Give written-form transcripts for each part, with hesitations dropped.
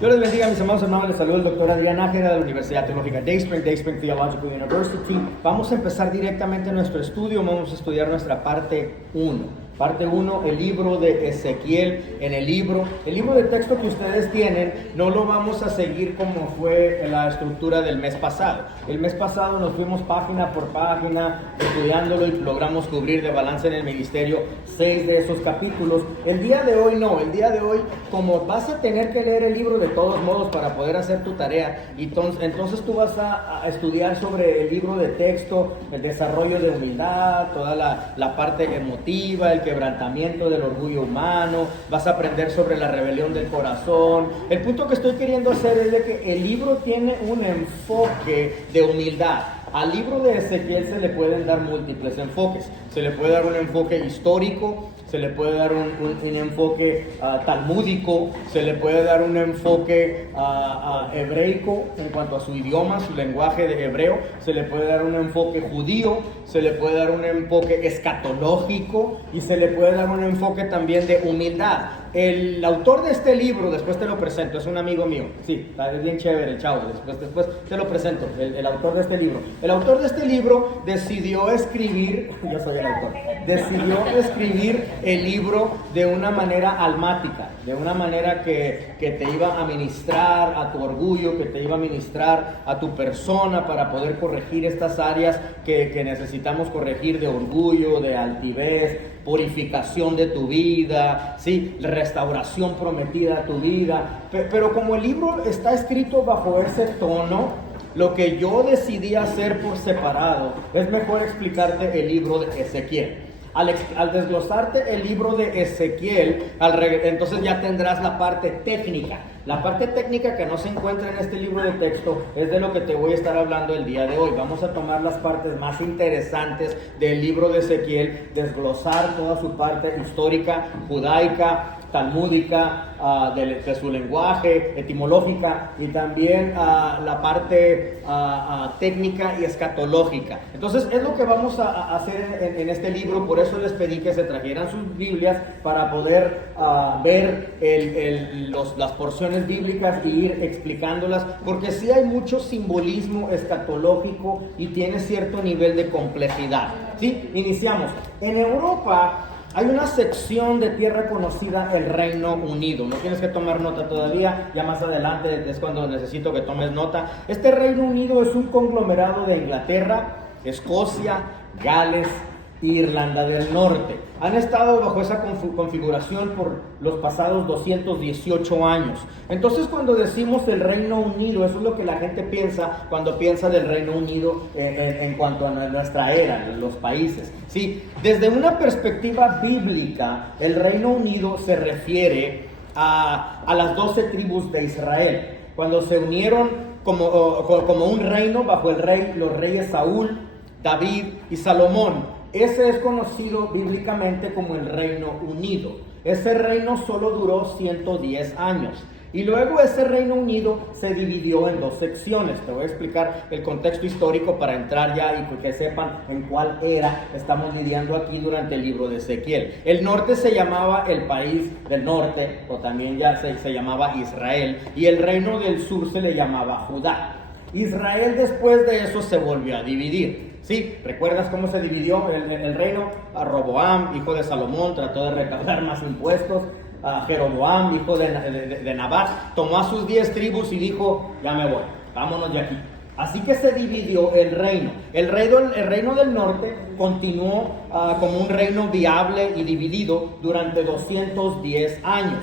Dios les bendiga, mis amados hermanos. Les saluda el doctor Adrián Nájera de la Universidad Teológica Dayspring Theological University. Vamos a empezar directamente nuestro estudio. Vamos a estudiar nuestra parte 1. Parte 1, el libro de Ezequiel. En el libro de texto que ustedes tienen, no lo vamos a seguir como fue la estructura del mes pasado. El mes pasado nos fuimos página por página estudiándolo y logramos cubrir de balance en el ministerio 6 de esos capítulos. El día de hoy no, el día de hoy, como vas a tener que leer el libro de todos modos para poder hacer tu tarea, entonces tú vas a estudiar sobre el libro de texto, el desarrollo de humildad, toda la parte emotiva, el quebrantamiento del orgullo humano, vas a aprender sobre la rebelión del corazón. El punto que estoy queriendo hacer es de que el libro tiene un enfoque de humildad. Al libro de Ezequiel se le pueden dar múltiples enfoques. Se le puede dar un enfoque histórico, se le puede dar un enfoque talmúdico, se le puede dar un enfoque hebreico en cuanto a su idioma, su lenguaje de hebreo, se le puede dar un enfoque judío, se le puede dar un enfoque escatológico y se le puede dar un enfoque también de humildad. El autor de este libro, después te lo presento, es un amigo mío, sí, es bien chévere el chavo, después te lo presento, el autor de este libro. El autor de este libro decidió escribir, yo soy el autor, decidió escribir el libro de una manera almática, de una manera que te iba a ministrar a tu orgullo, que te iba a ministrar a tu persona para poder corregir estas áreas que necesitamos corregir de orgullo, de altivez, purificación de tu vida, ¿sí? Restauración prometida a tu vida. Pero como el libro está escrito bajo ese tono, lo que yo decidí hacer por separado es mejor explicarte el libro de Ezequiel. Al desglosarte el libro de Ezequiel, entonces ya tendrás la parte técnica. La parte técnica que no se encuentra en este libro de texto es de lo que te voy a estar hablando el día de hoy. Vamos a tomar las partes más interesantes del libro de Ezequiel, desglosar toda su parte histórica, judaica, talmúdica, de su lenguaje, etimológica, y también la parte técnica y escatológica. Entonces es lo que vamos a hacer en este libro. Por eso les pedí que se trajeran sus Biblias para poder ver las porciones bíblicas y ir explicándolas, porque sí hay mucho simbolismo escatológico y tiene cierto nivel de complejidad. ¿Sí? Iniciamos. En Europa hay una sección de tierra conocida, el Reino Unido. No tienes que tomar nota todavía, ya más adelante es cuando necesito que tomes nota. Este Reino Unido es un conglomerado de Inglaterra, Escocia, Gales, Irlanda del Norte. Han estado bajo esa configuración por los pasados 218 años. Entonces, cuando decimos el Reino Unido, eso es lo que la gente piensa cuando piensa del Reino Unido en cuanto a nuestra era, los países. Sí, desde una perspectiva bíblica, el Reino Unido se refiere a las 12 tribus de Israel, cuando se unieron como un reino bajo los reyes Saúl, David y Salomón. Ese es conocido bíblicamente como el Reino Unido. Ese reino solo duró 110 años. Y luego ese Reino Unido se dividió en dos secciones. Te voy a explicar el contexto histórico para entrar ya y que sepan en cuál era estamos lidiando aquí durante el libro de Ezequiel. El norte se llamaba el país del norte, o también ya se llamaba Israel, y el reino del sur se le llamaba Judá. Israel después de eso se volvió a dividir. Sí, ¿recuerdas cómo se dividió el reino? A Roboam, hijo de Salomón, trató de recaudar más impuestos. A Jeroboam, hijo de Nabat, tomó a sus 10 tribus y dijo, ya me voy, vámonos de aquí. Así que se dividió el reino. El reino del norte continuó como un reino viable y dividido durante 210 años.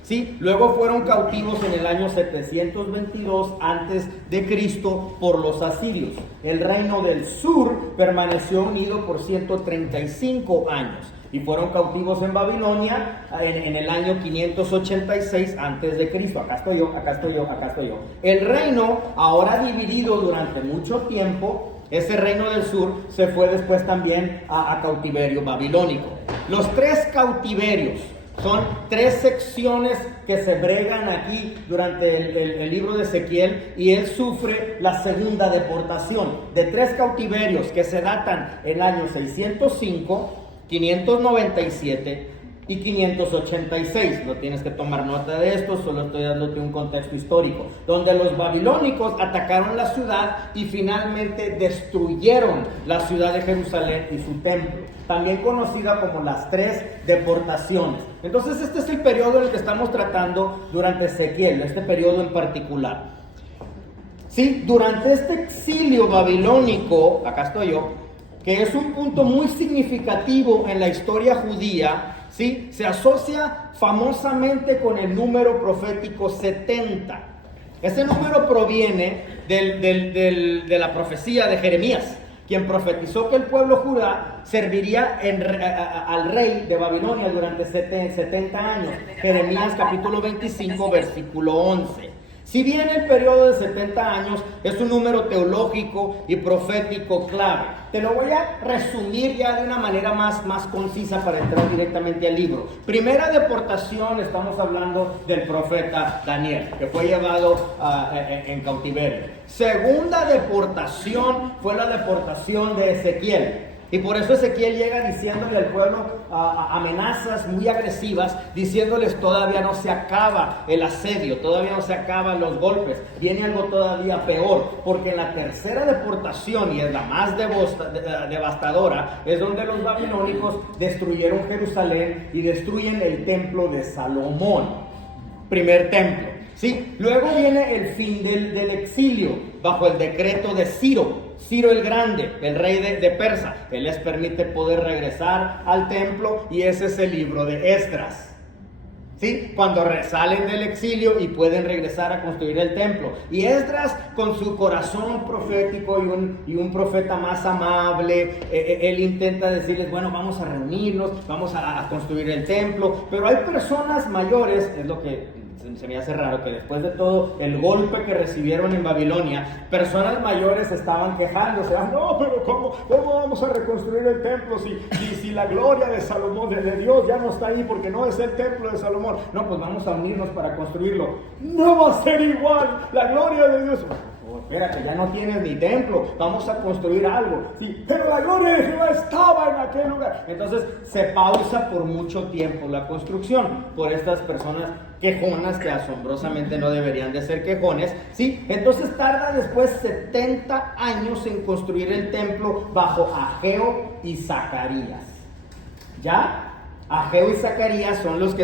¿Sí? Luego fueron cautivos en el año 722 antes de Cristo por los asirios. El reino del sur permaneció unido por 135 años y fueron cautivos en Babilonia en el año 586 antes de Cristo. Acá estoy yo. El reino, ahora dividido durante mucho tiempo, ese reino del sur se fue después también a cautiverio babilónico. Los 3 cautiverios son 3 secciones que se bregan aquí durante el libro de Ezequiel, y él sufre la segunda deportación de 3 cautiverios que se datan el año 605, 597, y 586. No tienes que tomar nota de esto, solo estoy dándote un contexto histórico, donde los babilónicos atacaron la ciudad y finalmente destruyeron la ciudad de Jerusalén y su templo, también conocida como las 3 deportaciones. Entonces este es el periodo en el que estamos tratando durante Ezequiel, este periodo en particular. Sí, durante este exilio babilónico, acá estoy yo, que es un punto muy significativo en la historia judía, ¿sí? Se asocia famosamente con el número profético 70. Ese número proviene de la profecía de Jeremías, quien profetizó que el pueblo Judá serviría al rey de Babilonia durante 70 años. Jeremías capítulo 25, versículo 11. Si bien el periodo de 70 años es un número teológico y profético clave, te lo voy a resumir ya de una manera más concisa para entrar directamente al libro. Primera deportación, estamos hablando del profeta Daniel, que fue llevado en cautiverio. Segunda deportación fue la deportación de Ezequiel. Y por eso Ezequiel llega diciéndole al pueblo amenazas muy agresivas, diciéndoles todavía no se acaba el asedio, todavía no se acaban los golpes, viene algo todavía peor, porque en la tercera deportación, y es la más devastadora, es donde los babilónicos destruyeron Jerusalén y destruyen el templo de Salomón, primer templo. ¿Sí? Luego viene el fin del exilio, bajo el decreto de Ciro el Grande, el rey de Persa. Él les permite poder regresar al templo, y ese es el libro de Esdras. ¿Sí? Cuando salen del exilio y pueden regresar a construir el templo. Y Esdras, con su corazón profético y un profeta más amable, él intenta decirles, bueno, vamos a reunirnos, vamos a construir el templo. Pero hay personas mayores, es lo que se me hace raro, que después de todo el golpe que recibieron en Babilonia, personas mayores estaban quejándose. No, pero ¿cómo vamos a reconstruir el templo si la gloria de Salomón, de Dios, ya no está ahí, porque no es el templo de Salomón? No, pues vamos a unirnos para construirlo. No va a ser igual, la gloria de Dios. Espérate, ya no tienes ni templo, vamos a construir algo. Sí, pero la gloria de Jehová estaba en aquel lugar. Entonces se pausa por mucho tiempo la construcción por estas personas quejonas, que asombrosamente no deberían de ser quejones, ¿sí? Entonces tarda después 70 años en construir el templo bajo Ageo y Zacarías. ¿Ya? Ageo y Zacarías son los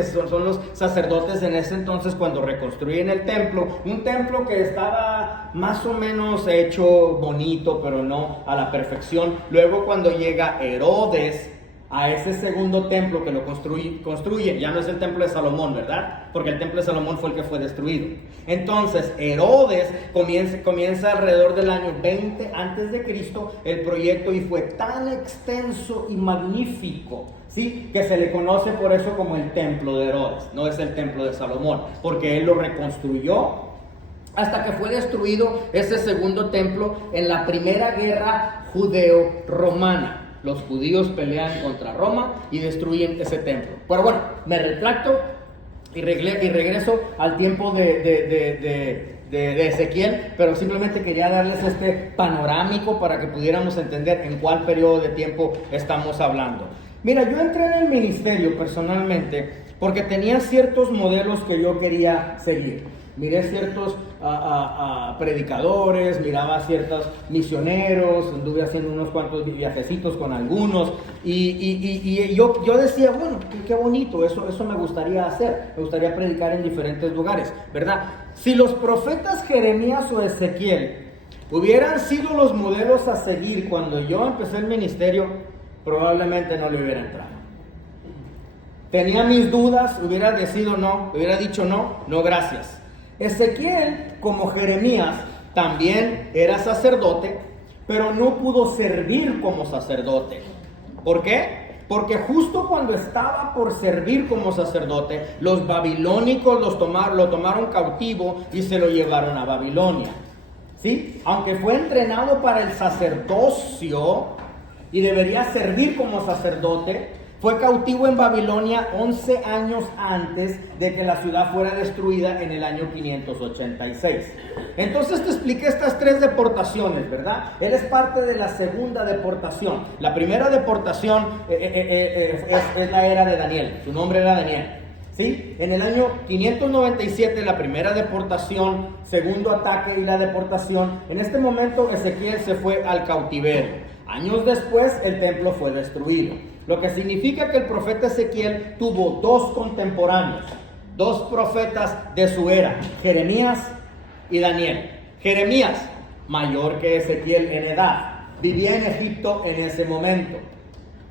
sacerdotes en ese entonces cuando reconstruyen el templo, un templo que estaba más o menos hecho bonito, pero no a la perfección. Luego, cuando llega Herodes a ese segundo templo que lo construyen, ya no es el templo de Salomón, ¿verdad? Porque el templo de Salomón fue el que fue destruido. Entonces Herodes comienza alrededor del año 20 antes de Cristo el proyecto, y fue tan extenso y magnífico, ¿sí?, que se le conoce por eso como el templo de Herodes. No es el templo de Salomón, porque él lo reconstruyó hasta que fue destruido ese segundo templo en la primera guerra judeo-romana. Los judíos pelean contra Roma y destruyen ese templo. Pero bueno, me retracto y regreso al tiempo de Ezequiel, pero simplemente quería darles este panorámico para que pudiéramos entender en cuál periodo de tiempo estamos hablando. Mira, yo entré en el ministerio personalmente porque tenía ciertos modelos que yo quería seguir. Miré ciertos predicadores, miraba ciertos misioneros, anduve haciendo unos cuantos viajecitos con algunos, y yo decía, bueno, qué bonito, eso me gustaría hacer, me gustaría predicar en diferentes lugares, ¿verdad? Si los profetas Jeremías o Ezequiel hubieran sido los modelos a seguir cuando yo empecé el ministerio, probablemente no le hubiera entrado. Tenía mis dudas, hubiera dicho no, gracias. Ezequiel, como Jeremías, también era sacerdote, pero no pudo servir como sacerdote. ¿Por qué? Porque justo cuando estaba por servir como sacerdote, los babilónicos lo tomaron cautivo y se lo llevaron a Babilonia. ¿Sí? Aunque fue entrenado para el sacerdocio y debería servir como sacerdote, Fue cautivo en Babilonia 11 años antes de que la ciudad fuera destruida en el año 586. Entonces te expliqué estas 3 deportaciones, ¿verdad? Él es parte de la segunda deportación. La primera deportación es la era de Daniel. Su nombre era Daniel. ¿Sí? En el año 597 la primera deportación, segundo ataque y la deportación. En este momento Ezequiel se fue al cautiverio. Años después el templo fue destruido. Lo que significa que el profeta Ezequiel tuvo 2 contemporáneos, 2 profetas de su era, Jeremías y Daniel. Jeremías, mayor que Ezequiel en edad, vivía en Egipto en ese momento.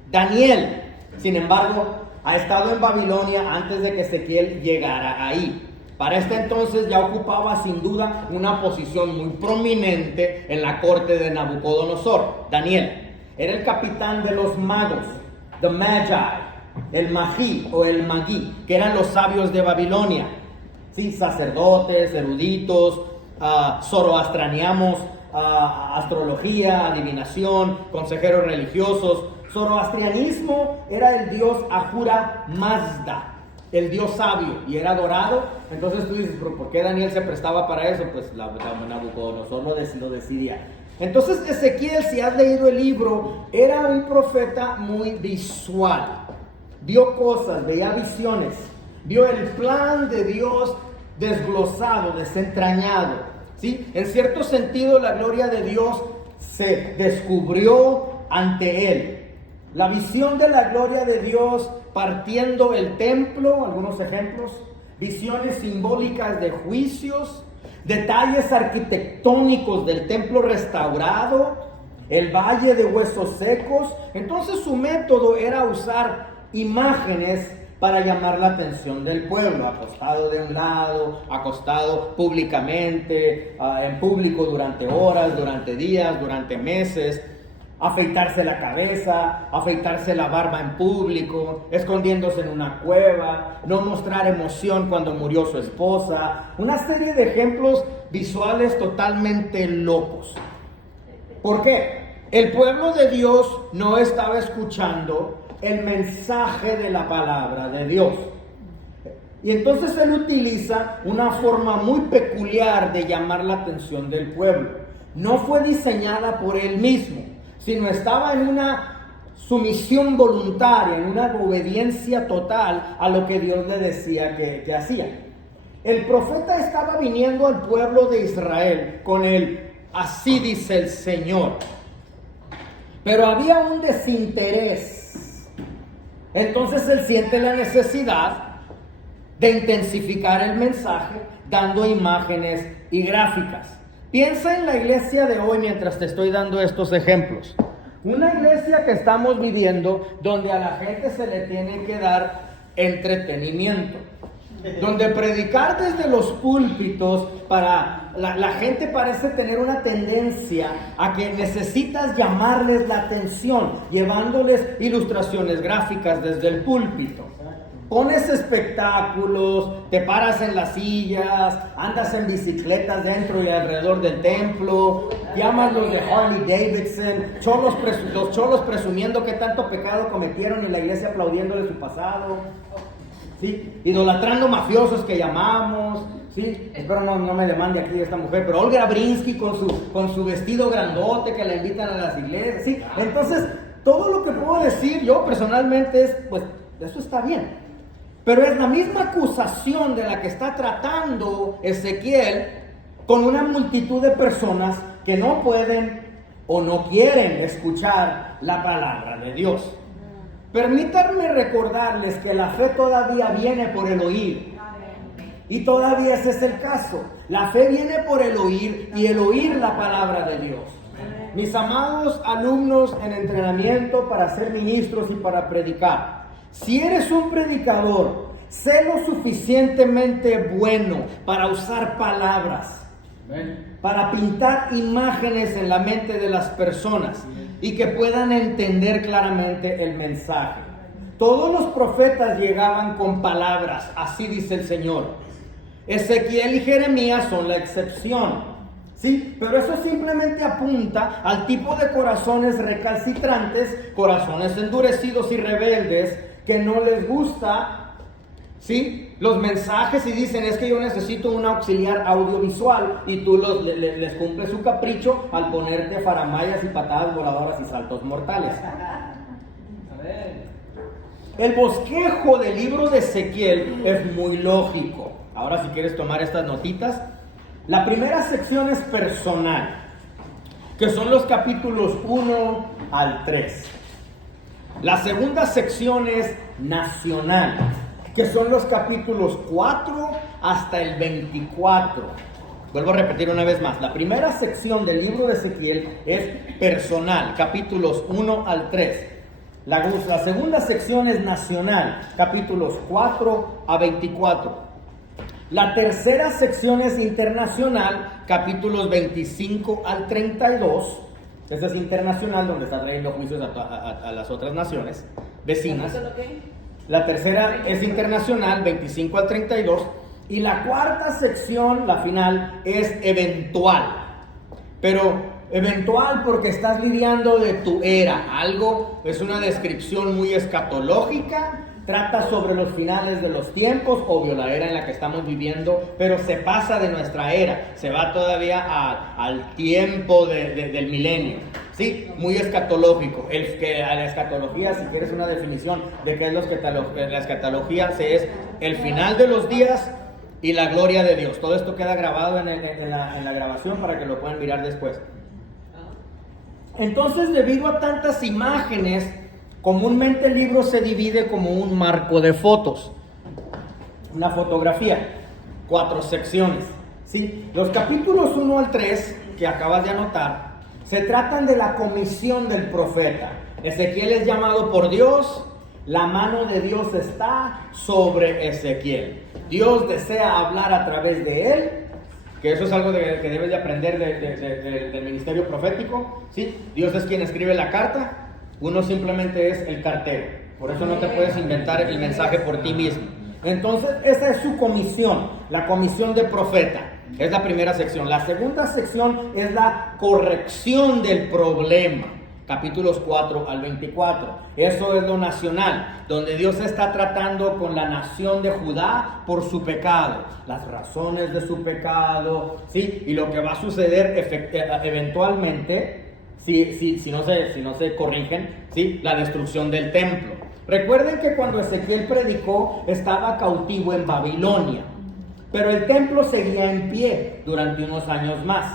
Daniel, sin embargo, ha estado en Babilonia antes de que Ezequiel llegara ahí. Para este entonces ya ocupaba sin duda una posición muy prominente en la corte de Nabucodonosor. Daniel era el capitán de los magos, the Magi, el Magí o el Magí, que eran los sabios de Babilonia. Sí, sacerdotes, eruditos, zoroastrianos, astrología, adivinación, consejeros religiosos. Zoroastrianismo era el dios Ahura Mazda, el dios sabio, y era adorado. Entonces tú dices, ¿pero por qué Daniel se prestaba para eso? Pues Nabucodonosor lo decidía. Entonces Ezequiel, si has leído el libro, era un profeta muy visual. Vio cosas, veía visiones, vio el plan de Dios desglosado, desentrañado. ¿Sí? En cierto sentido, la gloria de Dios se descubrió ante él. La visión de la gloria de Dios partiendo el templo, algunos ejemplos, visiones simbólicas de juicios, detalles arquitectónicos del templo restaurado, el valle de huesos secos. Entonces su método era usar imágenes para llamar la atención del pueblo, acostado de un lado, acostado públicamente, en público durante horas, durante días, durante meses. Afeitarse la cabeza, afeitarse la barba en público, escondiéndose en una cueva, no mostrar emoción cuando murió su esposa. Una serie de ejemplos visuales totalmente locos. ¿Por qué? El pueblo de Dios no estaba escuchando el mensaje de la palabra de Dios. Y entonces él utiliza una forma muy peculiar de llamar la atención del pueblo. No fue diseñada por él mismo, sino estaba en una sumisión voluntaria, en una obediencia total a lo que Dios le decía que hacía. El profeta estaba viniendo al pueblo de Israel con el así dice el Señor. Pero había un desinterés. Entonces él siente la necesidad de intensificar el mensaje dando imágenes y gráficas. Piensa en la iglesia de hoy mientras te estoy dando estos ejemplos. Una iglesia que estamos viviendo donde a la gente se le tiene que dar entretenimiento. Donde predicar desde los púlpitos para la gente parece tener una tendencia a que necesitas llamarles la atención, llevándoles ilustraciones gráficas desde el púlpito. Pones espectáculos, te paras en las sillas, andas en bicicletas dentro y alrededor del templo, llamas los de Harley Davidson, los cholos presumiendo que tanto pecado cometieron y la iglesia aplaudiéndole su pasado, ¿sí? Idolatrando mafiosos que llamamos, ¿sí? Espero no me demande aquí esta mujer, pero Olga Brinsky con su vestido grandote que la invitan a las iglesias, ¿sí? Entonces, todo lo que puedo decir yo personalmente es, pues, eso está bien. Pero es la misma acusación de la que está tratando Ezequiel con una multitud de personas que no pueden o no quieren escuchar la palabra de Dios. Permítanme recordarles que la fe todavía viene por el oír. Y todavía ese es el caso. La fe viene por el oír y el oír la palabra de Dios. Mis amados alumnos en entrenamiento para ser ministros y para predicar. Si eres un predicador, sé lo suficientemente bueno para usar palabras, para pintar imágenes en la mente de las personas y que puedan entender claramente el mensaje. Todos los profetas llegaban con palabras, así dice el Señor. Ezequiel y Jeremías son la excepción. ¿sí? Pero eso simplemente apunta al tipo de corazones recalcitrantes, corazones endurecidos y rebeldes, que no les gusta, ¿sí?, los mensajes, y dicen, es que yo necesito un auxiliar audiovisual, y tú les cumples su capricho al ponerte faramayas y patadas voladoras y saltos mortales. El bosquejo del libro de Ezequiel es muy lógico. Ahora, si quieres tomar estas notitas, la primera sección es personal, que son los capítulos 1 al 3. La segunda sección es nacional, que son los capítulos 4 hasta el 24. Vuelvo a repetir una vez más. La primera sección del libro de Ezequiel es personal, capítulos 1 al 3. La segunda sección es nacional, capítulos 4 a 24. La tercera sección es internacional, capítulos 25 al 32. Esa es internacional, donde está trayendo juicios a las otras naciones vecinas. La tercera es internacional, 25 al 32. Y la cuarta sección, la final, es eventual. Pero eventual porque estás lidiando de tu era. Algo, es una descripción muy escatológica. Trata sobre los finales de los tiempos, obvio la era en la que estamos viviendo, pero se pasa de nuestra era, se va todavía al tiempo del milenio, ¿sí? Muy escatológico. La escatología, si quieres una definición de qué es la escatología, es el final de los días y la gloria de Dios. Todo esto queda grabado en la grabación para que lo puedan mirar después. Entonces, debido a tantas imágenes, comúnmente el libro se divide como un marco de fotos, una fotografía, 4 secciones, ¿sí? Los capítulos 1 al 3, que acabas de anotar, se tratan de la comisión del profeta. Ezequiel es llamado por Dios, la mano de Dios está sobre Ezequiel. Dios desea hablar a través de él, que eso es algo que debes de aprender del ministerio profético, ¿sí? Dios es quien escribe la carta. Uno simplemente es el cartero. Por eso no te puedes inventar el mensaje por ti mismo. Entonces, esa es su comisión, la comisión de profeta. Es la primera sección. La segunda sección es la corrección del problema. Capítulos 4 al 24. Eso es lo nacional, donde Dios está tratando con la nación de Judá por su pecado, las razones de su pecado, ¿sí? Y lo que va a suceder eventualmente, si no se corrigen, ¿sí? La destrucción del templo. Recuerden que cuando Ezequiel predicó, estaba cautivo en Babilonia, pero el templo seguía en pie durante unos años más.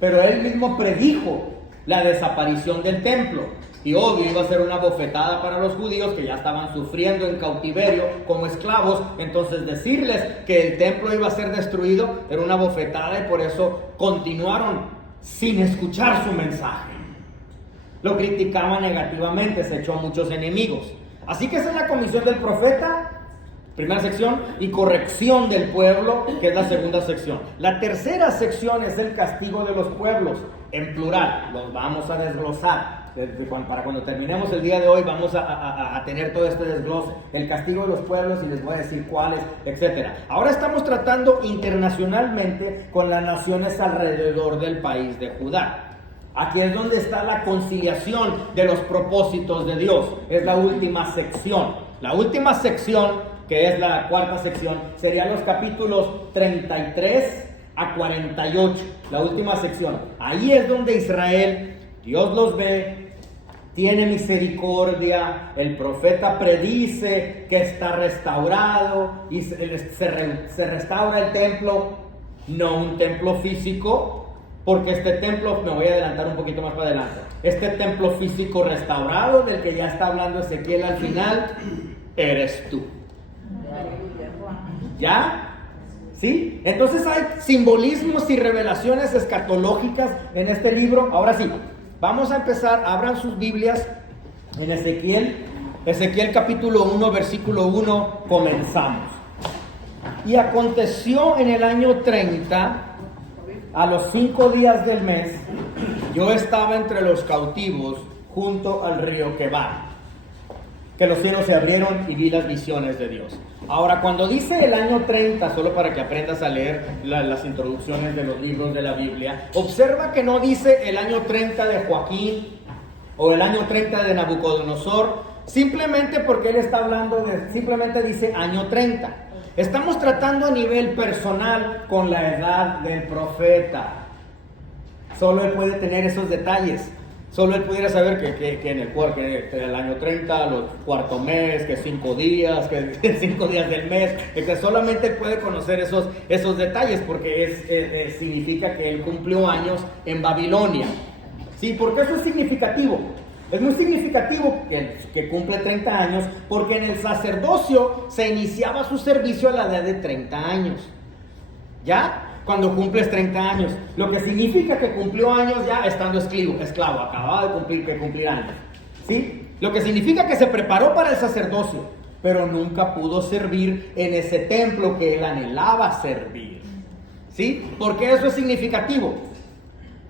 Pero él mismo predijo la desaparición del templo, y obvio iba a ser una bofetada para los judíos que ya estaban sufriendo en cautiverio como esclavos. Entonces decirles que el templo iba a ser destruido era una bofetada, y por eso continuaron sin escuchar su mensaje. Lo criticaban negativamente, se echó a muchos enemigos. Así que esa es la comisión del profeta, primera sección, y corrección del pueblo, que es la segunda sección. La tercera sección es el castigo de los pueblos, en plural. Los vamos a desglosar. Para cuando terminemos el día de hoy vamos a tener todo este desglose, el castigo de los pueblos, y les voy a decir cuáles, etc. Ahora estamos tratando internacionalmente con las naciones alrededor del país de Judá. Aquí es donde está la conciliación de los propósitos de Dios. Es la última sección. La última sección, que es la cuarta sección, serían los capítulos 33 a 48. La última sección. Ahí es donde Israel, Dios los ve, tiene misericordia, el profeta predice que está restaurado y se restaura el templo, no un templo físico, porque este templo, me voy a adelantar un poquito más para adelante, este templo físico restaurado del que ya está hablando Ezequiel al final, eres tú. ¿Ya? ¿Sí? Entonces hay simbolismos y revelaciones escatológicas en este libro. Ahora sí, vamos a empezar. Abran sus Biblias en Ezequiel capítulo 1, versículo 1, comenzamos. Y aconteció en el año 30, a los 5 días del mes, yo estaba entre los cautivos junto al río Quebar, que los cielos se abrieron y vi las visiones de Dios. Ahora, cuando dice el año 30, solo para que aprendas a leer las introducciones de los libros de la Biblia, observa que no dice el año 30 de Joaquín o el año 30 de Nabucodonosor, simplemente porque él está hablando simplemente dice año 30. Estamos tratando a nivel personal con la edad del profeta. Solo él puede tener esos detalles. Solo él pudiera saber que en el año 30, los cuarto mes, que 5 días, que 5 días del mes, que solamente él puede conocer esos detalles, porque significa que él cumplió años en Babilonia. ¿Sí? Porque eso es significativo. Es muy significativo que cumple 30 años, porque en el sacerdocio se iniciaba su servicio a la edad de 30 años. ¿Ya? Cuando cumples 30 años, lo que significa que cumplió años ya estando esclavo, acababa de cumplir años, ¿sí? Lo que significa que se preparó para el sacerdocio, pero nunca pudo servir en ese templo que él anhelaba servir, ¿sí? Porque eso es significativo.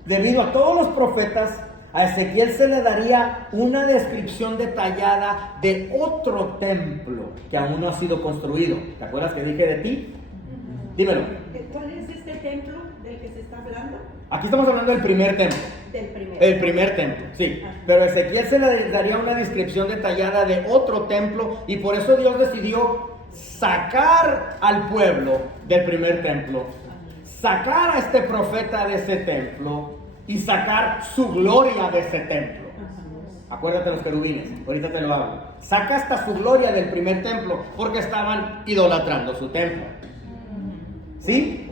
Debido a todos los profetas, a Ezequiel se le daría una descripción detallada de otro templo que aún no ha sido construido. ¿Te acuerdas que dije de ti? Dímelo. ¿Cuál es este templo del que se está hablando? Aquí estamos hablando del primer templo. El primer templo, sí. Pero a Ezequiel se le daría una descripción detallada de otro templo, y por eso Dios decidió sacar al pueblo del primer templo, sacar a este profeta de ese templo y sacar su gloria de ese templo. Acuérdate de los querubines, ahorita te lo hablo. Saca hasta su gloria del primer templo porque estaban idolatrando su templo. ¿Sí?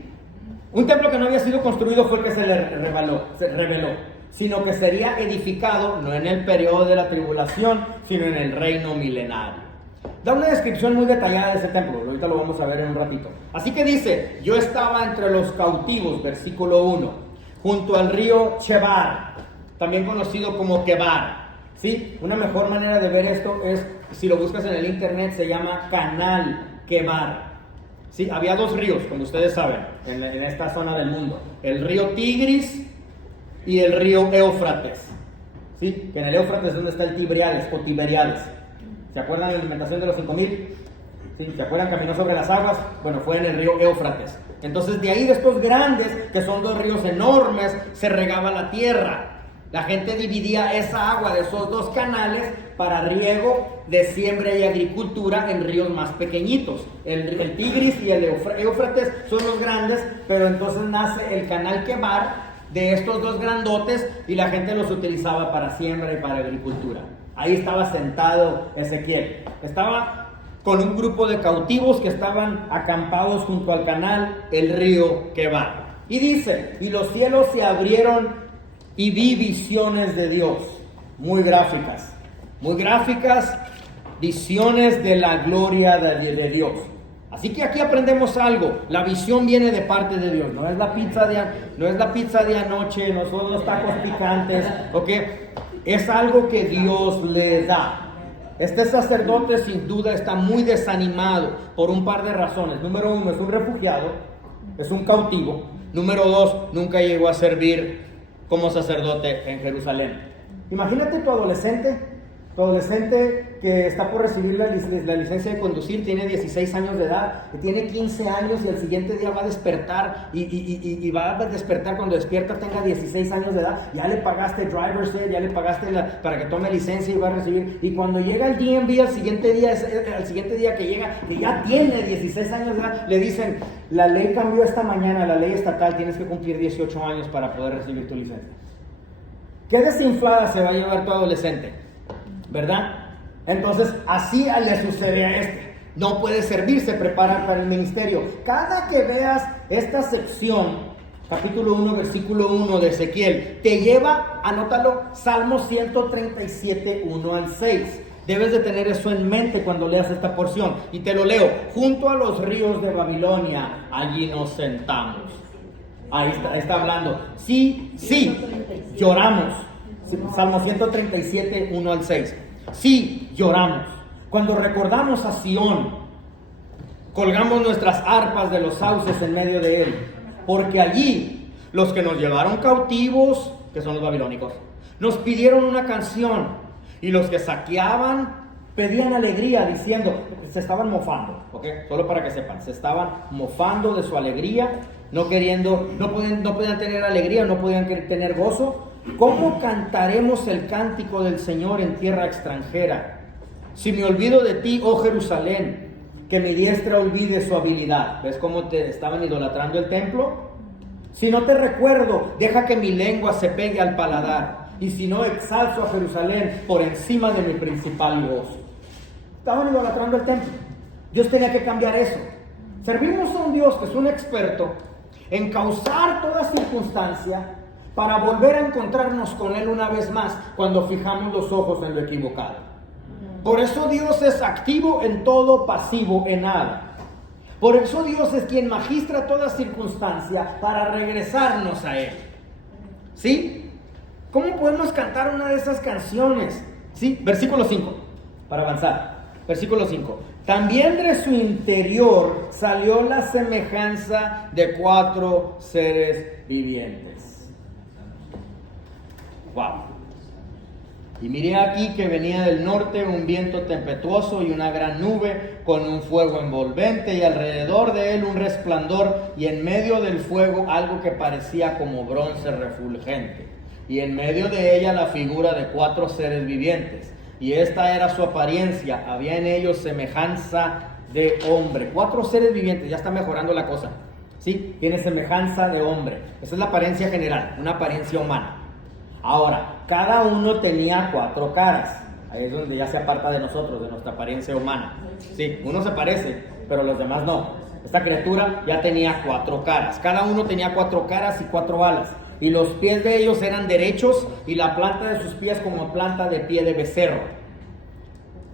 Un templo que no había sido construido fue el que se reveló, sino que sería edificado no en el periodo de la tribulación, sino en el reino milenario. Da una descripción muy detallada de ese templo, ahorita lo vamos a ver en un ratito. Así que dice: yo estaba entre los cautivos, versículo 1, junto al río Chebar, también conocido como Quebar. ¿Sí? Una mejor manera de ver esto es, si lo buscas en el internet, se llama Canal Quebar. Sí, había 2 ríos, como ustedes saben, en esta zona del mundo: el río Tigris y el río Éufrates. ¿Sí? Que en el Éufrates es donde está el Tiberíades o Tiberiades. ¿Se acuerdan de la alimentación de los 5000? ¿Sí? ¿Se acuerdan? Caminó sobre las aguas. Bueno, fue en el río Éufrates. Entonces, de ahí, de estos grandes, que son 2 ríos enormes, se regaba la tierra. La gente dividía esa agua de esos 2 canales para riego de siembra y agricultura en ríos más pequeñitos. El Tigris y el Éufrates son los grandes, pero entonces nace el canal Quebar de estos 2 grandotes, y la gente los utilizaba para siembra y para agricultura. Ahí estaba sentado Ezequiel. Estaba con un grupo de cautivos que estaban acampados junto al canal, el río Quebar. Y dice: y los cielos se abrieron y vi visiones de Dios, muy gráficas, visiones de la gloria de Dios. Así que aquí aprendemos algo: la visión viene de parte de Dios, no es la pizza de anoche, no son los tacos picantes, ¿ok? Es algo que Dios le da. Este sacerdote sin duda está muy desanimado por un par de razones. Número 1, es un refugiado, es un cautivo. Número 2, nunca llegó a servir como sacerdote en Jerusalén. Imagínate tu adolescente que está por recibir la licencia de conducir, tiene 16 años de edad, que tiene 15 años y al siguiente día va a despertar y va a despertar cuando despierta tenga 16 años de edad. Ya le pagaste driver's ed, ya le pagaste para que tome licencia y va a recibir, y cuando llega el DMV al siguiente día que llega, que ya tiene 16 años de edad, le dicen: la ley cambió esta mañana, la ley estatal, tienes que cumplir 18 años para poder recibir tu licencia. ¿Qué desinflada se va a llevar tu adolescente? ¿Verdad? Entonces, así le sucede a este. No puede servir, se prepara para el ministerio. Cada que veas esta sección, capítulo 1, versículo 1 de Ezequiel, te lleva, anótalo, Salmo 137, 1 al 6. Debes de tener eso en mente cuando leas esta porción. Y te lo leo: junto a los ríos de Babilonia, allí nos sentamos. Ahí está hablando. Sí, lloramos. Salmo 137, 1 al 6. Sí, lloramos. Cuando recordamos a Sión, colgamos nuestras arpas de los sauces en medio de él, porque allí los que nos llevaron cautivos, que son los babilónicos, nos pidieron una canción, y los que saqueaban pedían alegría diciendo, se estaban mofando, ¿ok? Solo para que sepan, se estaban mofando de su alegría, no podían tener alegría, no podían tener gozo. ¿Cómo cantaremos el cántico del Señor en tierra extranjera? Si me olvido de ti, oh Jerusalén, que mi diestra olvide su habilidad. ¿Ves cómo te estaban idolatrando el templo? Si no te recuerdo, deja que mi lengua se pegue al paladar. Y si no, exalzo a Jerusalén por encima de mi principal gozo. Estaban idolatrando el templo. Dios tenía que cambiar eso. Servimos a un Dios que es un experto en causar toda circunstancia para volver a encontrarnos con Él una vez más cuando fijamos los ojos en lo equivocado. Por eso Dios es activo en todo, pasivo en nada. Por eso Dios es quien magistra toda circunstancia para regresarnos a Él. ¿Sí? ¿Cómo podemos cantar una de esas canciones? ¿Sí? Versículo 5, para avanzar. Versículo 5. También de su interior salió la semejanza de 4 seres vivientes. Wow. Y miré aquí que venía del norte un viento tempestuoso y una gran nube con un fuego envolvente, y alrededor de él un resplandor, y en medio del fuego algo que parecía como bronce refulgente, y en medio de ella la figura de 4 seres vivientes, y esta era su apariencia, había en ellos semejanza de hombre. 4 seres vivientes, ya está mejorando la cosa, ¿sí? Tiene semejanza de hombre. Esa es la apariencia general, una apariencia humana. Ahora, cada uno tenía 4 caras. Ahí es donde ya se aparta de nosotros, de nuestra apariencia humana. Sí, uno se parece, pero los demás no. Esta criatura ya tenía 4 caras. Cada uno tenía 4 caras y 4 alas. Y los pies de ellos eran derechos, y la planta de sus pies como planta de pie de becerro.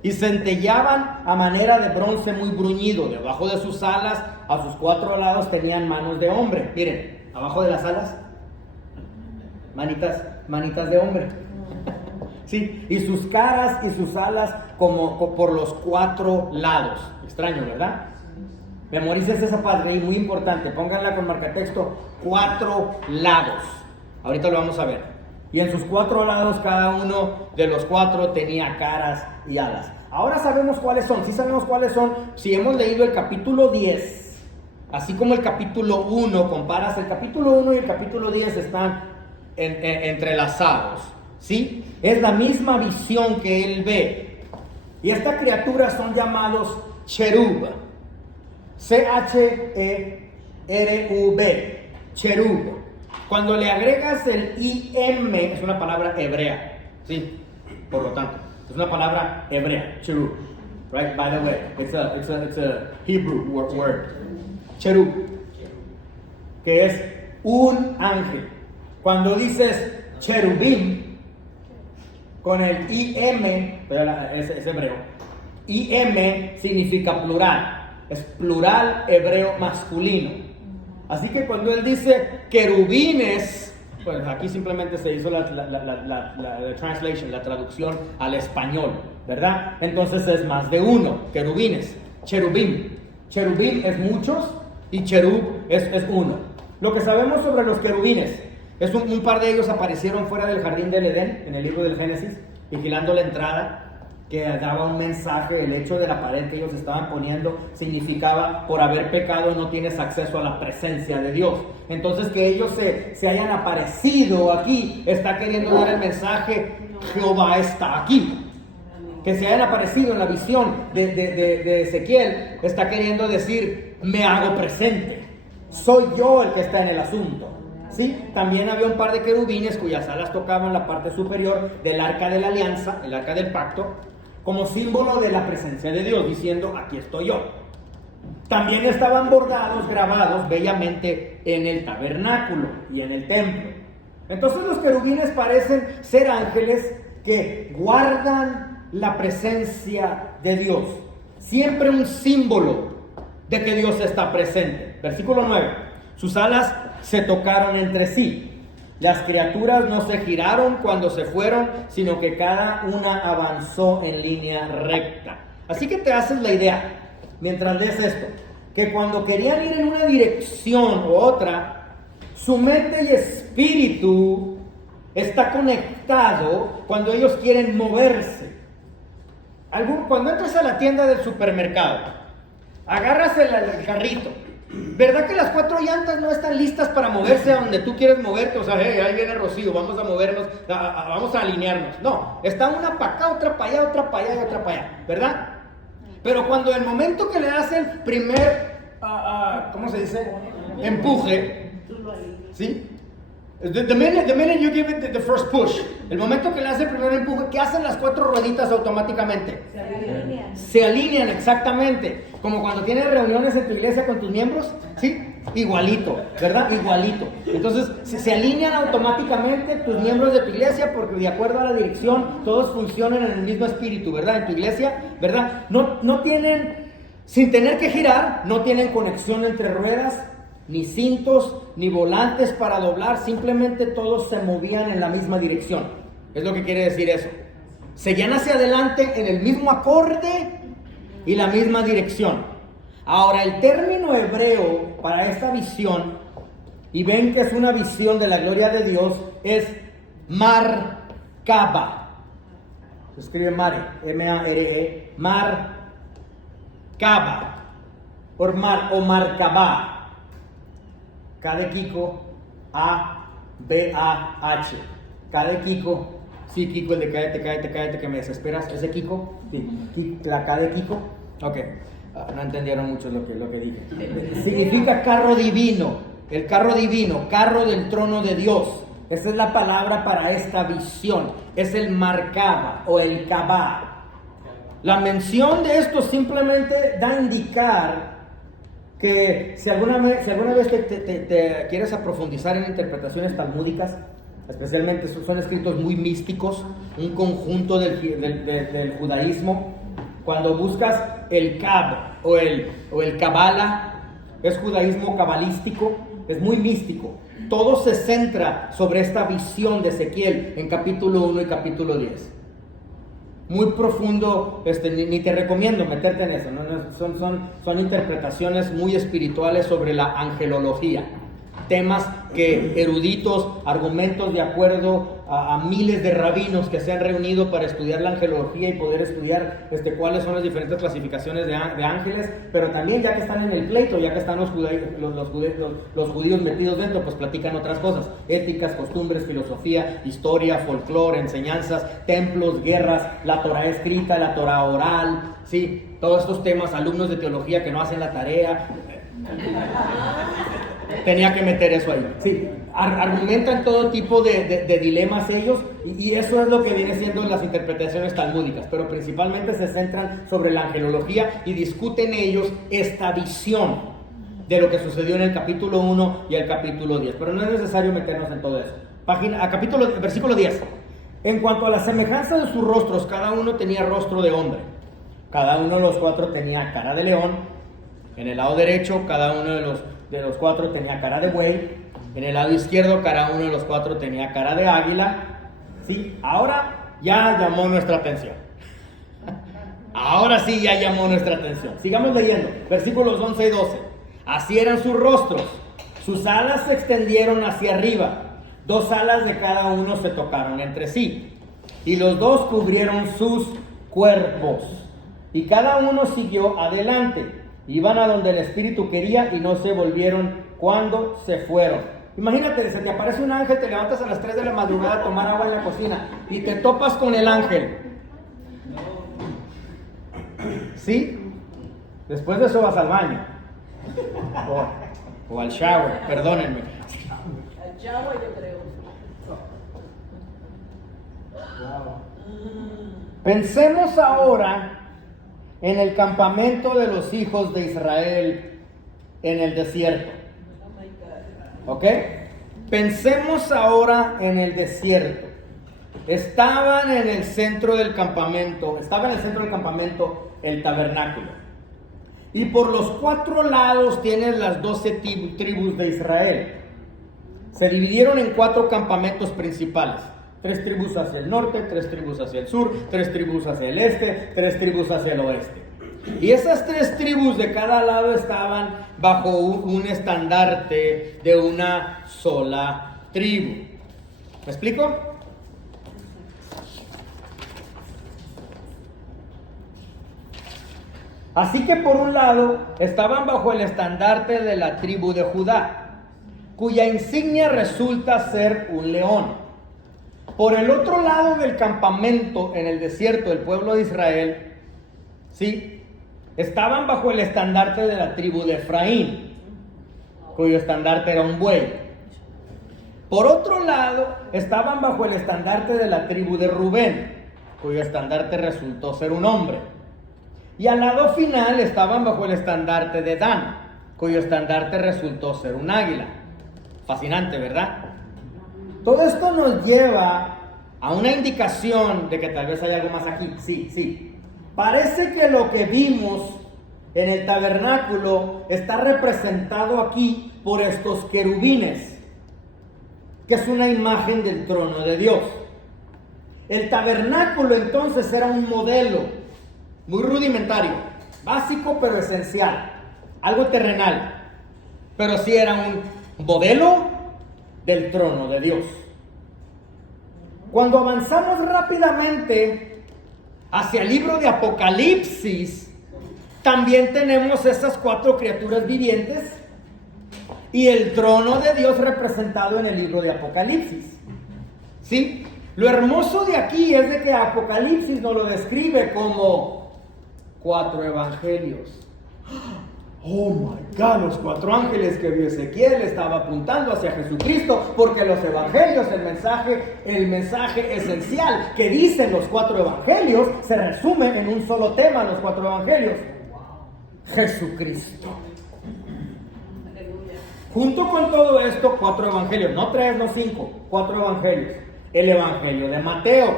Y centellaban a manera de bronce muy bruñido. Debajo de sus alas, a sus 4 lados, tenían manos de hombre. Miren, abajo de las alas, manitas de hombre. Sí, y sus caras y sus alas como por los 4 lados. Extraño, ¿verdad? Memorices esa parte, y muy importante, pónganla con marcatexto, 4 lados. Ahorita lo vamos a ver. Y en sus 4 lados, cada uno de los 4 tenía caras y alas. Ahora sabemos cuáles son. Sí sabemos cuáles son. Si hemos leído el capítulo 10, así como el capítulo 1, comparas el capítulo 1 y el capítulo 10 están entrelazados, ¿sí? Es la misma visión que él ve. Y estas criaturas son llamados cherub. C-H-E-R-U-B. Cherub. Cuando le agregas el IM, es una palabra hebrea, ¿sí? Por lo tanto, es una palabra hebrea, cherub. Right? By the way, it's a Hebrew word. Cherub. Que es un ángel. Cuando dices cherubim, con el IM, es hebreo, IM significa plural. Es plural hebreo masculino. Así que cuando él dice querubines, pues aquí simplemente se hizo la translation, la traducción al español, ¿verdad? Entonces es más de uno, querubines, cherubim. Cherubim es muchos y cherub es uno. Lo que sabemos sobre los querubines es un par de ellos aparecieron fuera del jardín del Edén, en el libro del Génesis, vigilando la entrada, que daba un mensaje. El hecho de la pared que ellos estaban poniendo significaba: por haber pecado no tienes acceso a la presencia de Dios. Entonces, que ellos se hayan aparecido aquí está queriendo dar el mensaje: Jehová está aquí. Que se hayan aparecido en la visión de Ezequiel está queriendo decir: me hago presente, soy yo el que está en el asunto. ¿Sí? También había un par de querubines cuyas alas tocaban la parte superior del arca de la alianza, el arca del pacto, como símbolo de la presencia de Dios, diciendo: aquí estoy yo. También estaban bordados, grabados bellamente en el tabernáculo y en el templo. Entonces los querubines parecen ser ángeles que guardan la presencia de Dios. Siempre un símbolo de que Dios está presente. Versículo 9. Sus alas se tocaron entre sí. Las criaturas no se giraron cuando se fueron, sino que cada una avanzó en línea recta. Así que te haces la idea, mientras lees esto, que cuando querían ir en una dirección u otra, su mente y espíritu está conectado cuando ellos quieren moverse. Cuando entras a la tienda del supermercado, agarras el carrito. ¿Verdad que las 4 llantas no están listas para moverse a donde tú quieres moverte? O sea, hey, ahí viene Rocío, vamos a movernos, vamos a alinearnos. No, está una para acá, otra para allá, otra para allá y otra para allá, ¿verdad? Pero cuando el momento que le das el primer, ¿cómo se dice? Empuje, ¿sí? The minute you give it the first push, el momento que le hace el primer empuje, ¿qué hacen las 4 rueditas automáticamente? Se alinean exactamente, como cuando tienes reuniones en tu iglesia con tus miembros, ¿sí? Igualito, ¿verdad? Igualito. Entonces, se alinean automáticamente tus miembros de tu iglesia porque de acuerdo a la dirección, todos funcionan en el mismo espíritu, ¿verdad? En tu iglesia, ¿verdad? No tienen, sin tener que girar, no tienen conexión entre ruedas, ni cintos, ni volantes para doblar, simplemente todos se movían en la misma dirección. Es lo que quiere decir eso. Seguían hacia adelante en el mismo acorde y la misma dirección. Ahora, el término hebreo para esta visión, y ven que es una visión de la gloria de Dios, es Mar-Kaba. Se escribe Mare, M-A-R-E, Mar-Kaba, o Mar-Kaba. K de Kiko, A-B-A-H. K de Kiko, sí, Kiko, el de cállate, que me desesperas. ¿Ese Kiko? Sí, la K de Kiko. Ok, no entendieron mucho lo que dije. Significa carro divino, el carro divino, carro del trono de Dios. Esa es la palabra para esta visión. Es el Markaba o el Kabá. La mención de esto simplemente da a indicar que si alguna vez te quieres profundizar en interpretaciones talmúdicas, especialmente son escritos muy místicos, un conjunto del judaísmo. Cuando buscas el Kab o el Kabbalah, es judaísmo cabalístico, es muy místico. Todo se centra sobre esta visión de Ezequiel en capítulo 1 y capítulo 10. Muy profundo, ni te recomiendo meterte en eso, ¿no? Son interpretaciones muy espirituales sobre la angelología. Temas que eruditos, argumentos de acuerdo a miles de rabinos que se han reunido para estudiar la angelología y poder estudiar cuáles son las diferentes clasificaciones de ángeles, pero también ya que están en el pleito, ya que están los judíos metidos dentro, pues platican otras cosas, éticas, costumbres, filosofía, historia, folclore, enseñanzas, templos, guerras, la Torah escrita, la Torah oral, ¿sí? Todos estos temas, alumnos de teología que no hacen la tarea. Tenía que meter eso ahí. Sí, argumentan todo tipo de dilemas ellos, y eso es lo que viene siendo las interpretaciones talmúdicas, pero principalmente se centran sobre la angelología y discuten ellos esta visión de lo que sucedió en el capítulo 1 y el capítulo 10, pero no es necesario meternos en todo eso. Versículo 10. En cuanto a la semejanza de sus rostros, cada uno tenía rostro de hombre. Cada uno de los 4 tenía cara de león. En el lado derecho, cada uno de los 4 tenía cara de buey. En el lado izquierdo, cada uno de los 4 tenía cara de águila. Sí, ahora ya llamó nuestra atención. Ahora sí ya llamó nuestra atención. Sigamos leyendo, versículos 11 y 12. Así eran sus rostros. Sus alas se extendieron hacia arriba. 2 alas de cada uno se tocaron entre sí. Y los 2 cubrieron sus cuerpos. Y cada uno siguió adelante. Iban a donde el Espíritu quería y no se volvieron cuando se fueron. Imagínate, se te aparece un ángel, te levantas a las 3 de la madrugada a tomar agua en la cocina y te topas con el ángel. ¿Sí? Después de eso vas al baño. O al shower, perdónenme. Al shower yo creo. Pensemos ahora en el campamento de los hijos de Israel en el desierto. ¿Ok? Pensemos ahora en el desierto. Estaba en el centro del campamento el tabernáculo. Y por los 4 lados tienes las 12 tribus de Israel. Se dividieron en 4 campamentos principales. 3 tribus hacia el norte, 3 tribus hacia el sur, 3 tribus hacia el este, 3 tribus hacia el oeste. Y esas 3 tribus de cada lado estaban bajo un estandarte de una sola tribu. ¿Me explico? Así que por un lado estaban bajo el estandarte de la tribu de Judá, cuya insignia resulta ser un león. Por el otro lado del campamento en el desierto del pueblo de Israel, ¿sí?, estaban bajo el estandarte de la tribu de Efraín, cuyo estandarte era un buey. Por otro lado estaban bajo el estandarte de la tribu de Rubén, cuyo estandarte resultó ser un hombre. Y al lado final estaban bajo el estandarte de Dan, cuyo estandarte resultó ser un águila. Fascinante, ¿verdad? Todo esto nos lleva a una indicación de que tal vez hay algo más aquí. Sí. Parece que lo que vimos en el tabernáculo está representado aquí por estos querubines, que es una imagen del trono de Dios. El tabernáculo entonces era un modelo muy rudimentario, básico pero esencial, algo terrenal, pero sí era un modelo del trono de Dios. Cuando avanzamos rápidamente hacia el libro de Apocalipsis, también tenemos esas 4 criaturas vivientes y el trono de Dios representado en el libro de Apocalipsis. ¿Sí? Lo hermoso de aquí es de que Apocalipsis nos lo describe como 4 evangelios. Oh my God, los 4 ángeles que vio Ezequiel estaba apuntando hacia Jesucristo, porque los evangelios, el mensaje esencial que dicen los 4 evangelios, se resume en un solo tema, los 4 evangelios: Jesucristo. Junto con todo esto, 4 evangelios, no 3, no 5, 4 evangelios. El evangelio de Mateo,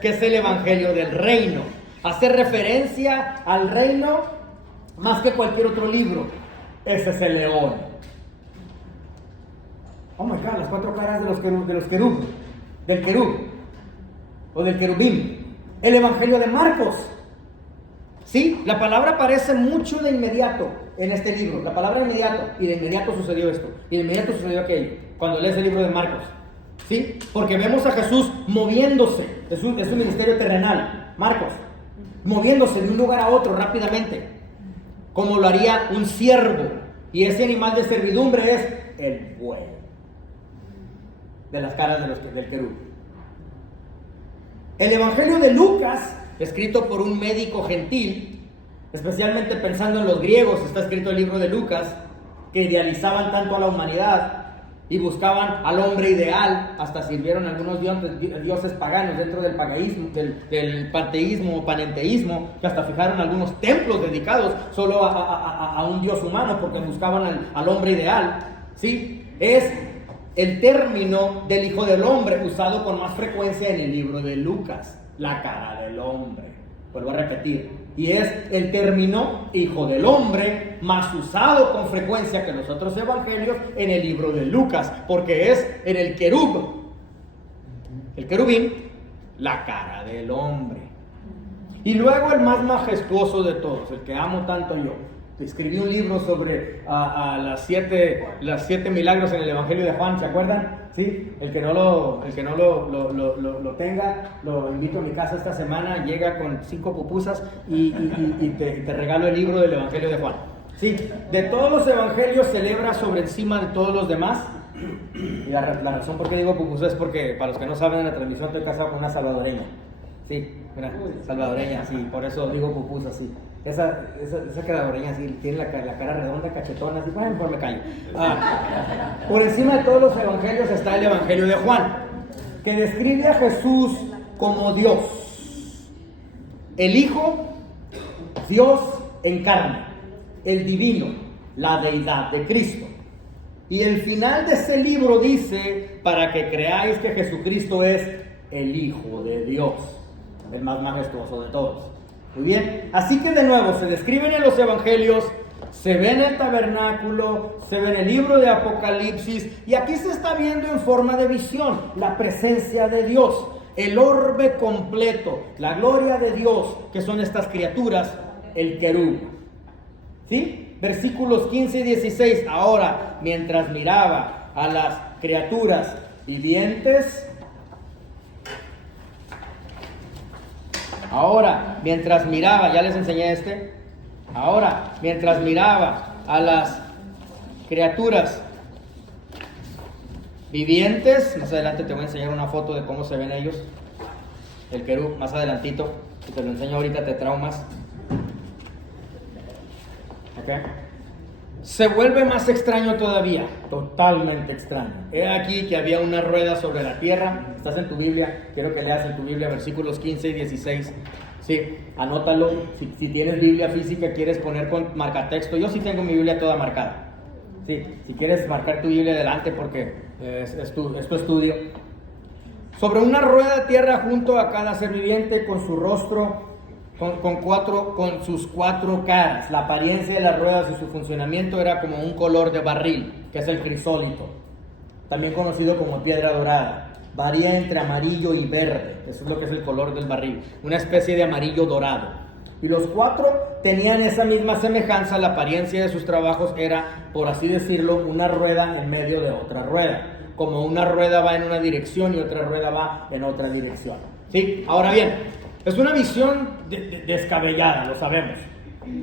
que es el evangelio del reino, hace referencia al reino más que cualquier otro libro. Ese es el león. Oh my God, las 4 caras del querub o del querubín. El evangelio de Marcos. Sí, la palabra aparece mucho de inmediato en este libro. La palabra inmediato, y de inmediato sucedió esto, y de inmediato sucedió aquello, cuando lees el libro de Marcos. ¿Sí? Porque vemos a Jesús moviéndose, es un ministerio terrenal, Marcos, moviéndose de un lugar a otro rápidamente, como lo haría un ciervo, y ese animal de servidumbre es el buey, de las caras del querub. El evangelio de Lucas, escrito por un médico gentil, especialmente pensando en los griegos, está escrito el libro de Lucas, que idealizaban tanto a la humanidad y buscaban al hombre ideal, hasta sirvieron algunos dioses paganos dentro del paganismo, del panteísmo o panenteísmo, que hasta fijaron algunos templos dedicados solo a un dios humano, porque buscaban al hombre ideal. ¿Sí? Es el término del Hijo del Hombre usado con más frecuencia en el libro de Lucas, la cara del hombre. Vuelvo a repetir, y es el término Hijo del Hombre más usado con frecuencia que los otros evangelios en el libro de Lucas, porque es en el querubín, la cara del hombre. Y luego el más majestuoso de todos, el que amo tanto yo. Escribí un libro sobre las siete milagros en el Evangelio de Juan, ¿se acuerdan? ¿Sí? El que no lo tenga, lo invito a mi casa esta semana, llega con 5 pupusas y te regalo el libro del Evangelio de Juan. ¿Sí? De todos los evangelios celebra sobre encima de todos los demás. Y la razón por qué digo pupusas es porque, para los que no saben, en la transmisión estoy casado con una salvadoreña. Sí, mira, salvadoreña, sí, por eso digo pupusas, sí. Esa salvadoreña así, tiene la cara redonda, cachetona, así, bueno, mejor me callo. Por encima de todos los evangelios está el Evangelio de Juan, que describe a Jesús como Dios, el Hijo, Dios en carne, el divino, la deidad de Cristo. Y el final de ese libro dice, para que creáis que Jesucristo es el Hijo de Dios, el más majestuoso de todos. Muy bien, así que de nuevo se describen en los evangelios, se ve en el tabernáculo, se ve en el libro de Apocalipsis, y aquí se está viendo en forma de visión la presencia de Dios, el orbe completo, la gloria de Dios, que son estas criaturas, el querub. ¿Sí? Versículos 15 y 16. Ahora, mientras miraba a las criaturas vivientes, ya les enseñé Ahora, mientras miraba a las criaturas vivientes, más adelante te voy a enseñar una foto de cómo se ven ellos, el querub, más adelantito, si te lo enseño ahorita te traumas. ¿Ok? Se vuelve más extraño todavía, totalmente extraño. He aquí que había una rueda sobre la tierra. Estás en tu Biblia, quiero que leas en tu Biblia versículos 15 y 16. Sí, anótalo. Si tienes Biblia física, quieres poner con marcatexto. Yo sí tengo mi Biblia toda marcada. Sí, si quieres marcar tu Biblia adelante porque es tu estudio. Sobre una rueda de tierra junto a cada ser viviente con su rostro, con sus cuatro caras. La apariencia de las ruedas y su funcionamiento era como un color de barril, que es el crisólito, también conocido como piedra dorada. Varía entre amarillo y verde, eso es lo que es el color del barril, una especie de amarillo dorado. Y los cuatro tenían esa misma semejanza. La apariencia de sus trabajos era, por así decirlo, una rueda en medio de otra rueda. Como una rueda va en una dirección y otra rueda va en otra dirección. ¿Sí? Ahora bien, es una visión descabellada, lo sabemos.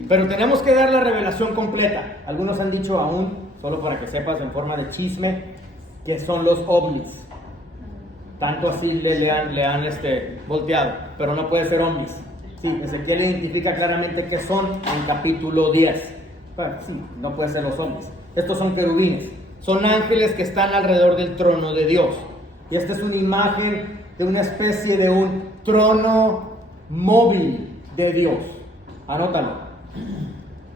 Pero tenemos que dar la revelación completa. Algunos han dicho aún, solo para que sepas en forma de chisme, que son los ovnis. Tanto así le han volteado, pero no puede ser ovnis. Sí, Ezequiel identifica claramente que son en capítulo 10. Bueno, sí, no puede ser los ovnis. Estos son querubines. Son ángeles que están alrededor del trono de Dios. Y esta es una imagen de una especie de un trono móvil de Dios. Anótalo.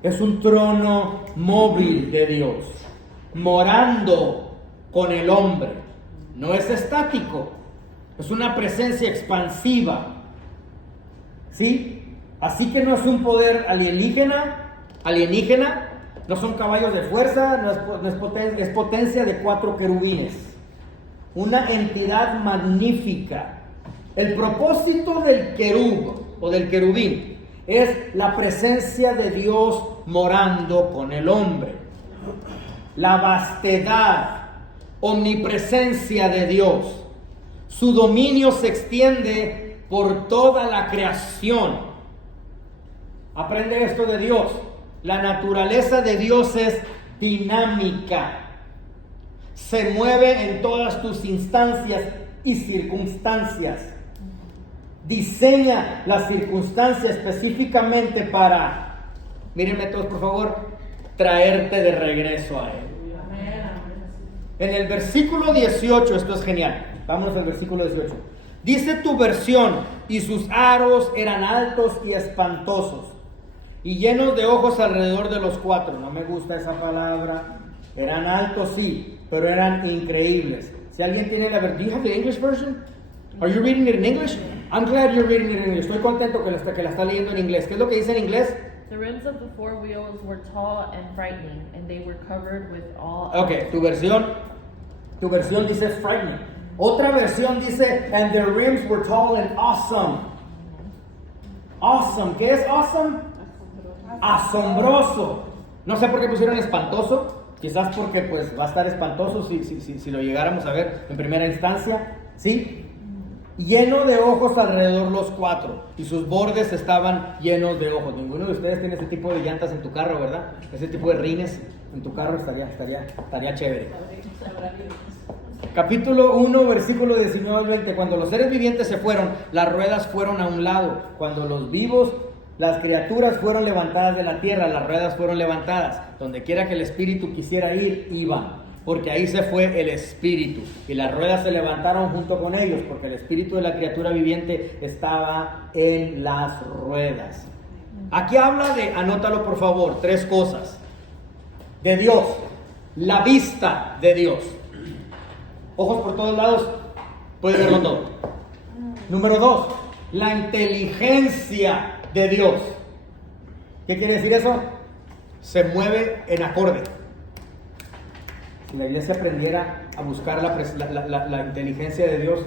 Es un trono móvil de Dios, morando con el hombre. No es estático, es una presencia expansiva. ¿Sí? Así que no es un poder alienígena, no son caballos de fuerza, no es potencia de cuatro querubines. Una entidad magnífica. El propósito del querub o del querubín es la presencia de Dios morando con el hombre. La vastedad, omnipresencia de Dios. Su dominio se extiende por toda la creación. Aprende esto de Dios. La naturaleza de Dios es dinámica. Se mueve en todas tus instancias y circunstancias. Diseña las circunstancias específicamente para, mírenme todos por favor, traerte de regreso a Él. En el versículo 18, esto es genial. Vámonos al versículo 18. Dice tu versión, y sus aros eran altos y espantosos, y llenos de ojos alrededor de los cuatro. No me gusta esa palabra. Eran altos, sí, pero eran increíbles. Si alguien tiene la versión, do you have the English version? Are you reading it in English? I'm glad you're reading it in English. Estoy contento que la está leyendo en inglés. ¿Qué es lo que dice en inglés? The rims of the four wheels were tall and frightening, and they were covered with all. Okay, tu versión dice frightening. Otra versión dice, and the rims were tall and awesome. Awesome, ¿qué es awesome? Asombroso. No sé por qué pusieron espantoso. Quizás porque pues va a estar espantoso si lo llegáramos a ver en primera instancia. ¿Sí? Lleno de ojos alrededor los cuatro, y sus bordes estaban llenos de ojos. Ninguno de ustedes tiene ese tipo de llantas en tu carro, ¿verdad? Ese tipo de rines en tu carro estaría chévere. Capítulo 1, versículo 19 al 20. Cuando los seres vivientes se fueron, las ruedas fueron a un lado. Cuando los vivos, las criaturas fueron levantadas de la tierra, las ruedas fueron levantadas. Donde quiera que el espíritu quisiera ir, iba. Porque ahí se fue el espíritu. Y las ruedas se levantaron junto con ellos, porque el espíritu de la criatura viviente estaba en las ruedas. Aquí habla de, anótalo por favor, 3 cosas. De Dios, la vista de Dios. Ojos por todos lados, puede verlo todo. Número 2, la inteligencia de Dios. ¿Qué quiere decir eso? Se mueve en acorde. Si la iglesia aprendiera a buscar la inteligencia de Dios,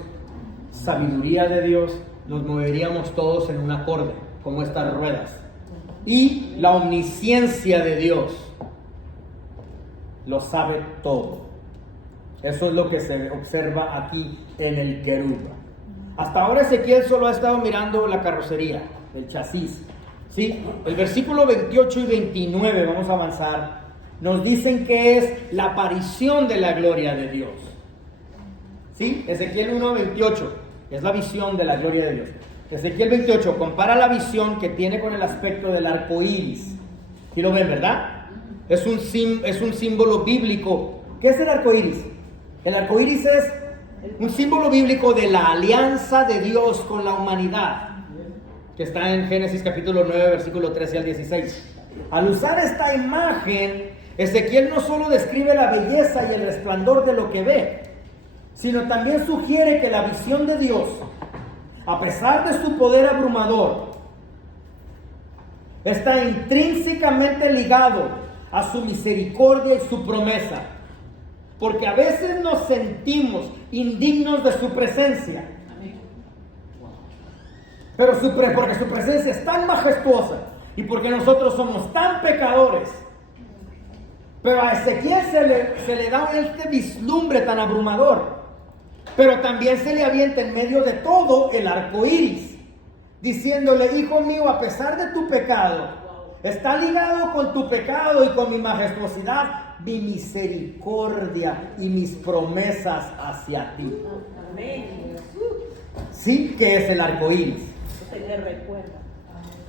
sabiduría de Dios, nos moveríamos todos en un acorde, como estas ruedas. Y la omnisciencia de Dios, lo sabe todo. Eso es lo que se observa aquí en el querub. Hasta ahora Ezequiel solo ha estado mirando la carrocería, el chasis. ¿Sí? El versículo 28 y 29, vamos a avanzar, nos dicen que es la aparición de la gloria de Dios. ¿Sí? Ezequiel 1:28 es la visión de la gloria de Dios. Ezequiel 28 compara la visión que tiene con el aspecto del arco iris. ¿Sí lo ven, verdad? Es un símbolo bíblico. ¿Qué es el arco iris? El arco iris es un símbolo bíblico de la alianza de Dios con la humanidad, que está en Génesis capítulo 9, versículo 13 al 16. Al usar esta imagen, Ezequiel no solo describe la belleza y el resplandor de lo que ve, sino también sugiere que la visión de Dios, a pesar de su poder abrumador, está intrínsecamente ligado a su misericordia y su promesa. Porque a veces nos sentimos indignos de su presencia. Pero porque su presencia es tan majestuosa y porque nosotros somos tan pecadores. Pero a Ezequiel se le da este vislumbre tan abrumador. Pero también se le avienta en medio de todo el arco iris, diciéndole: hijo mío, a pesar de tu pecado, está ligado con tu pecado y con mi majestuosidad, mi misericordia y mis promesas hacia ti. ¿Sí? ¿Qué es el arco iris?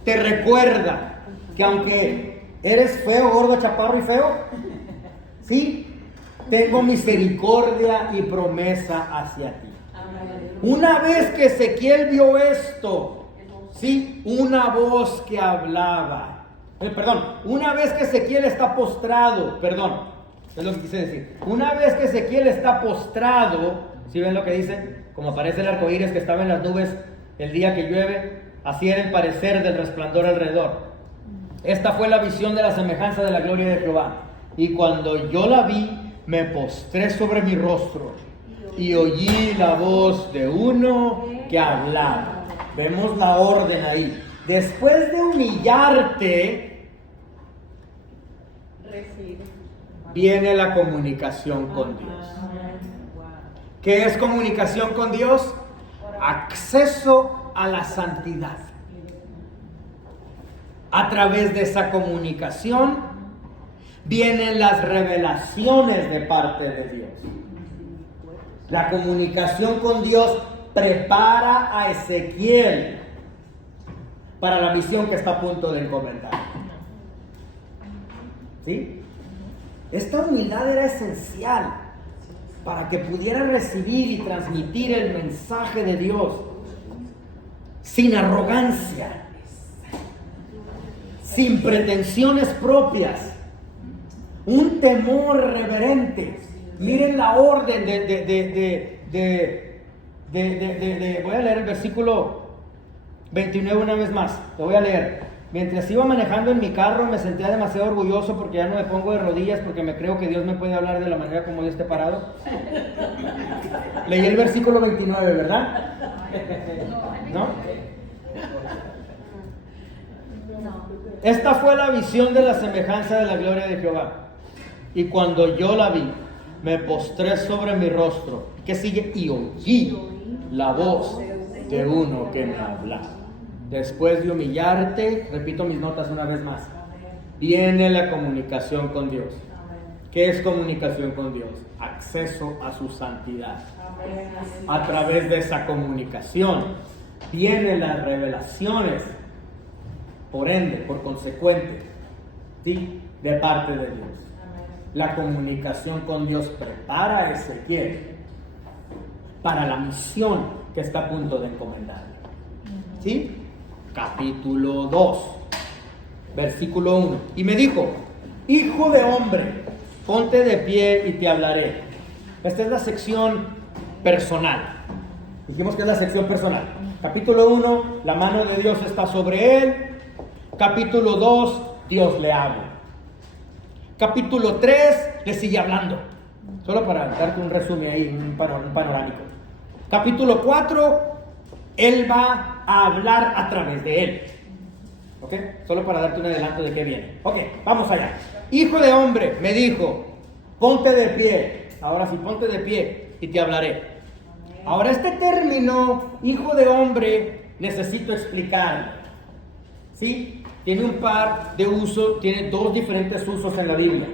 Te recuerda que aunque eres feo, gordo, chaparro y feo, ¿sí?, tengo misericordia y promesa hacia ti. Una vez que Ezequiel vio esto, ¿sí?, una voz que hablaba. Una vez que Ezequiel está postrado, es lo que quise decir. Una vez que Ezequiel está postrado, ¿sí ven lo que dice? Como aparece el arco iris que estaba en las nubes el día que llueve, así era el parecer del resplandor alrededor. Esta fue la visión de la semejanza de la gloria de Jehová. Y cuando yo la vi, me postré sobre mi rostro y oí la voz de uno que hablaba. Vemos la orden ahí. Después de humillarte, viene la comunicación con Dios. ¿Qué es comunicación con Dios? Acceso a la santidad. A través de esa comunicación vienen las revelaciones de parte de Dios. La comunicación con Dios prepara a Ezequiel para la misión que está a punto de encomendar. ¿Sí? Esta humildad era esencial para que pudiera recibir y transmitir el mensaje de Dios sin arrogancia, sin pretensiones propias, un temor reverente. Miren la orden voy a leer el versículo 29 una vez más, lo voy a leer. Mientras iba manejando en mi carro me sentía demasiado orgulloso porque ya no me pongo de rodillas porque me creo que Dios me puede hablar de la manera como yo esté parado. Leí el versículo 29, ¿verdad? ¿No? Esta fue la visión de la semejanza de la gloria de Jehová. Y cuando yo la vi, me postré sobre mi rostro. ¿Qué sigue? Y oí la voz de uno que me hablaba. Después de humillarte, repito mis notas una vez más, viene la comunicación con Dios. ¿Qué es comunicación con Dios? Acceso a su santidad. A través de esa comunicación vienen las revelaciones, por ende, por consecuente, ¿sí?, de parte de Dios. La comunicación con Dios prepara a Ezequiel para la misión que está a punto de encomendar. ¿Sí? Capítulo 2, versículo 1. Y me dijo: hijo de hombre, ponte de pie y te hablaré. Esta es la sección personal. Dijimos que es la sección personal. Capítulo 1, la mano de Dios está sobre él. Capítulo 2, Dios le habla. Capítulo 3, le sigue hablando. Solo para darte un resumen ahí, un panorámico. Capítulo 4, él va a hablar a través de él. ¿Ok? Solo para darte un adelanto de qué viene. Ok, vamos allá. Hijo de hombre, me dijo, ponte de pie. Ahora sí, ponte de pie y te hablaré. Ahora este término, hijo de hombre, necesito explicarlo. ¿Sí? tiene un par de usos, tiene dos diferentes usos en la Biblia.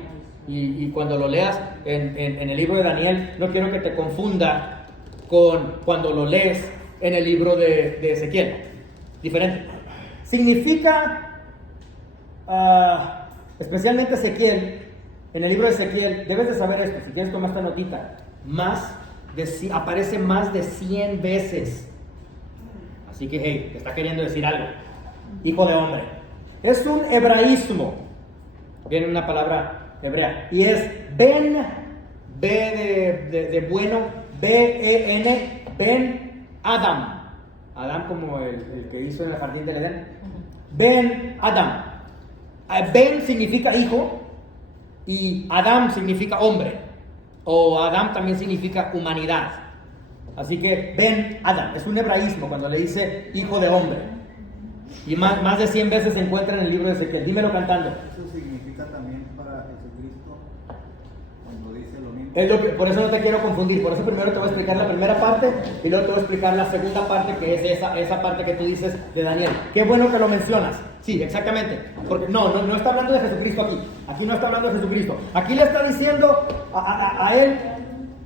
Y cuando lo leas en el libro de Daniel, no quiero que te confunda con cuando lo lees en el libro de Ezequiel. Diferente. Significa, especialmente Ezequiel, en el libro de Ezequiel, debes de saber esto, si quieres tomar esta notita, aparece más de 100 veces. Así que, hey, te está queriendo decir algo. Hijo de hombre. Es un hebraísmo. Viene una palabra hebrea. Y es Ben, B de bueno, B-E-N, Ben Adam. Adam como el que hizo en el jardín del Edén. Ben Adam. Ben significa hijo y Adam significa hombre. O Adam también significa humanidad. Así que Ben Adam es un hebraísmo cuando le dice hijo de hombre. Y más de 100 veces se encuentra en el libro de Ezequiel. Dímelo cantando. Eso significa también para Jesucristo cuando dice lo mismo. Por eso no te quiero confundir. Por eso primero te voy a explicar la primera parte y luego te voy a explicar la segunda parte, que es esa parte que tú dices de Daniel. Qué bueno que lo mencionas. Sí, exactamente. Porque no está hablando de Jesucristo aquí. Aquí no está hablando de Jesucristo. Aquí le está diciendo a él,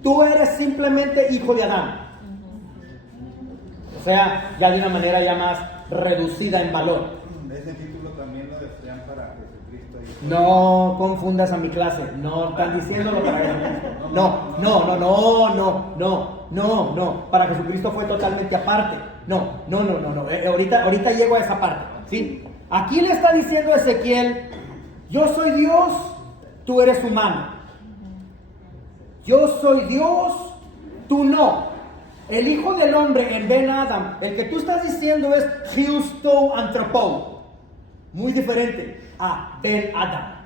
tú eres simplemente hijo de Adán. O sea, ya de una manera ya más reducida en valor. Ese título también lo desean para Jesucristo. No confundas a mi clase. No están diciéndolo para Jesucristo. No. Para Jesucristo fue totalmente aparte. No. Ahorita llego a esa parte. ¿Sí? Aquí le está diciendo a Ezequiel, yo soy Dios, tú eres humano. Yo soy Dios, tú no. El hijo del hombre en Ben Adam, el que tú estás diciendo es Christo Anthropo. Muy diferente a Ben Adam.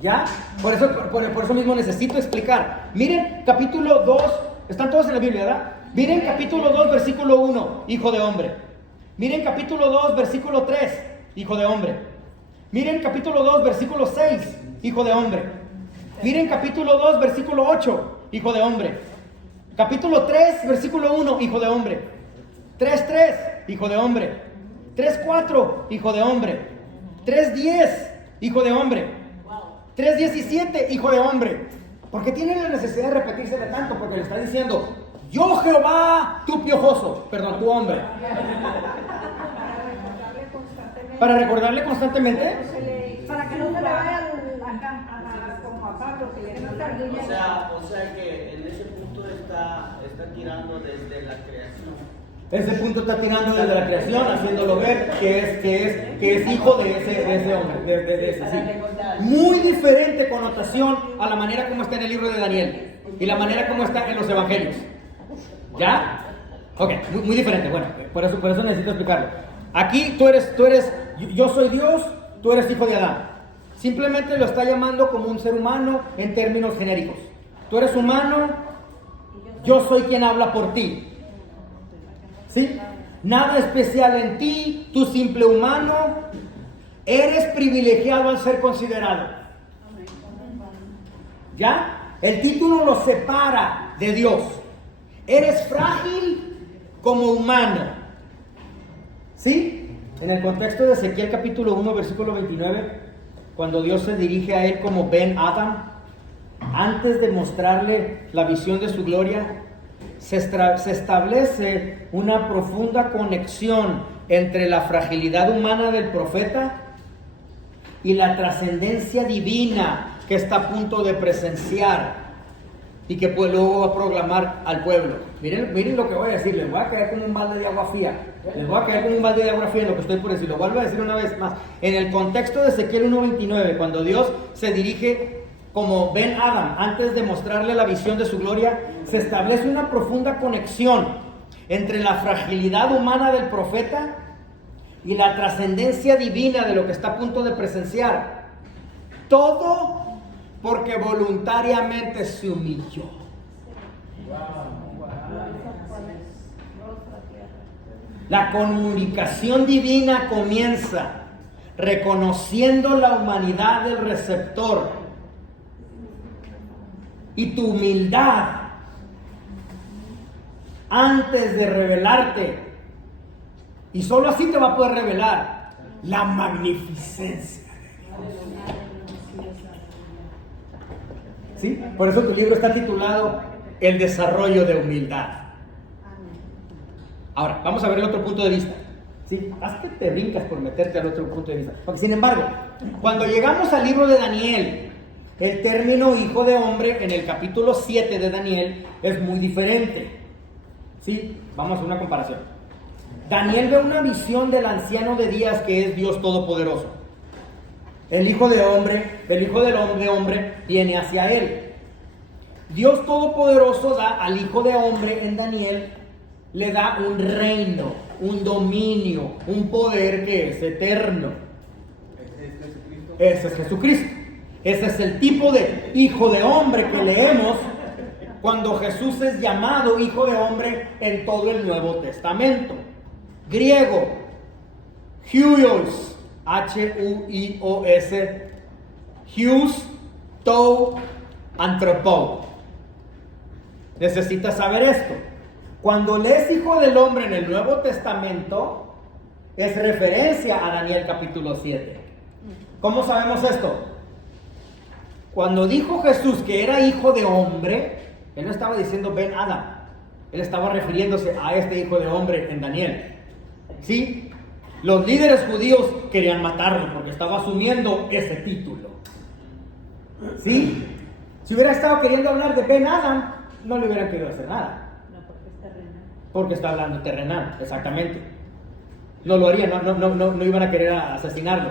¿Ya? Por eso mismo necesito explicar. Miren capítulo 2, están todos en la Biblia, ¿verdad? Miren capítulo 2, versículo 1, hijo de hombre. Miren capítulo 2, versículo 3, hijo de hombre. Miren capítulo 2, versículo 6, hijo de hombre. Miren capítulo 2, versículo 8, hijo de hombre. Capítulo 3, versículo 1, hijo de hombre. 3:3, hijo de hombre. 3:4, hijo de hombre. 3:10, hijo de hombre. 3:17, hijo de hombre. Porque tienen la necesidad de repetirse de tanto, porque le está diciendo, yo Jehová, tu piojoso, perdón, tu hombre. Para recordarle constantemente. Para que no se le vaya como a Pablo, que le no O sea que en ese punto está tirando desde la creación. Ese punto está tirando desde la creación, haciéndolo ver que es hijo de ese hombre, de ese, sí. Muy diferente connotación a la manera como está en el libro de Daniel y la manera como está en los evangelios. ¿Ya? Ok, muy diferente. Bueno, por eso necesito explicarlo. Aquí tú eres, yo soy Dios, tú eres hijo de Adán. Simplemente lo está llamando como un ser humano en términos genéricos. Tú eres humano, yo soy quien habla por ti. ¿Sí? Nada especial en ti, tú simple humano, eres privilegiado al ser considerado. ¿Ya? El título lo separa de Dios. Eres frágil como humano. ¿Sí? En el contexto de Ezequiel capítulo 1, versículo 29, cuando Dios se dirige a él como Ben Adam, antes de mostrarle la visión de su gloria, se establece una profunda conexión entre la fragilidad humana del profeta y la trascendencia divina que está a punto de presenciar y que luego va a proclamar al pueblo. Miren lo que voy a decir, les voy a caer como un balde de agua fría. Les voy a caer como un balde de agua fría en lo que estoy por decir. Lo vuelvo a decir una vez más. En el contexto de Ezequiel 1:29, cuando Dios se dirige como Ben Adam, antes de mostrarle la visión de su gloria, se establece una profunda conexión entre la fragilidad humana del profeta y la trascendencia divina de lo que está a punto de presenciar. Todo porque voluntariamente se humilló. La comunicación divina comienza reconociendo la humanidad del receptor y tu humildad antes de revelarte. Y solo así te va a poder revelar. la magnificencia. ¿Sí? Por eso tu libro está titulado El desarrollo de humildad. Ahora, vamos a ver el otro punto de vista. ¿Sí? Haz que te brincas por meterte al otro punto de vista. Porque, sin embargo, cuando llegamos al libro de Daniel, el término hijo de hombre en el capítulo 7 de Daniel es muy diferente. ¿Sí? Vamos a hacer una comparación. Daniel ve una visión del anciano de días que es Dios Todopoderoso. El hijo del hombre viene hacia él. Dios Todopoderoso da al hijo de hombre en Daniel, le da un reino, un dominio, un poder que es eterno. Ese es Jesucristo. Ese es el tipo de hijo de hombre que leemos cuando Jesús es llamado hijo de hombre en todo el Nuevo Testamento. Griego, huios, H-U-I-O-S, huios, tou, anthropo. Necesitas saber esto. Cuando lees hijo del hombre en el Nuevo Testamento, es referencia a Daniel capítulo 7. ¿Cómo sabemos esto? Cuando dijo Jesús que era hijo de hombre, él no estaba diciendo Ben Adam, él estaba refiriéndose a este hijo de hombre en Daniel. ¿Sí? Los líderes judíos querían matarlo porque estaba asumiendo ese título. ¿Sí? Si hubiera estado queriendo hablar de Ben Adam, no le hubieran querido hacer nada. Porque está hablando terrenal, exactamente. No lo harían, no iban a querer asesinarlo.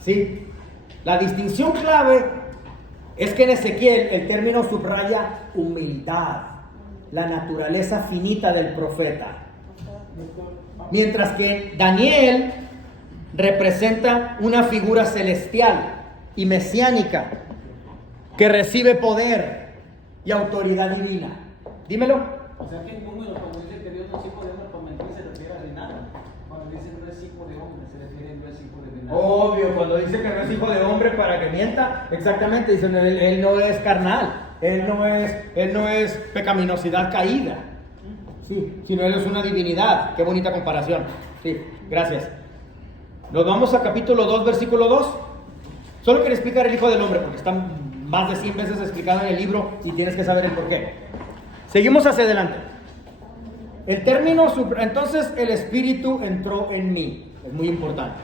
¿Sí? La distinción clave es que en Ezequiel el término subraya humildad, la naturaleza finita del profeta. Mientras que Daniel representa una figura celestial y mesiánica que recibe poder y autoridad divina. Dímelo. O sea que en número, cuando dice que Dios no es hijo de hombre, para mentir se refiere a venado. Cuando dice no es hijo de hombre, se refiere no es hijo de venado. Obvio, cuando dice que no es hijo de hombre para que mienta, exactamente, dice él no es carnal, él no es pecaminosidad caída, sí, sino él es una divinidad. Qué bonita comparación. Sí, gracias. Nos vamos a capítulo 2, versículo 2. Solo quiero explicar el hijo del hombre porque está más de 100 veces explicado en el libro y tienes que saber el porqué. Seguimos hacia adelante. El término, entonces el Espíritu entró en mí. Es muy importante.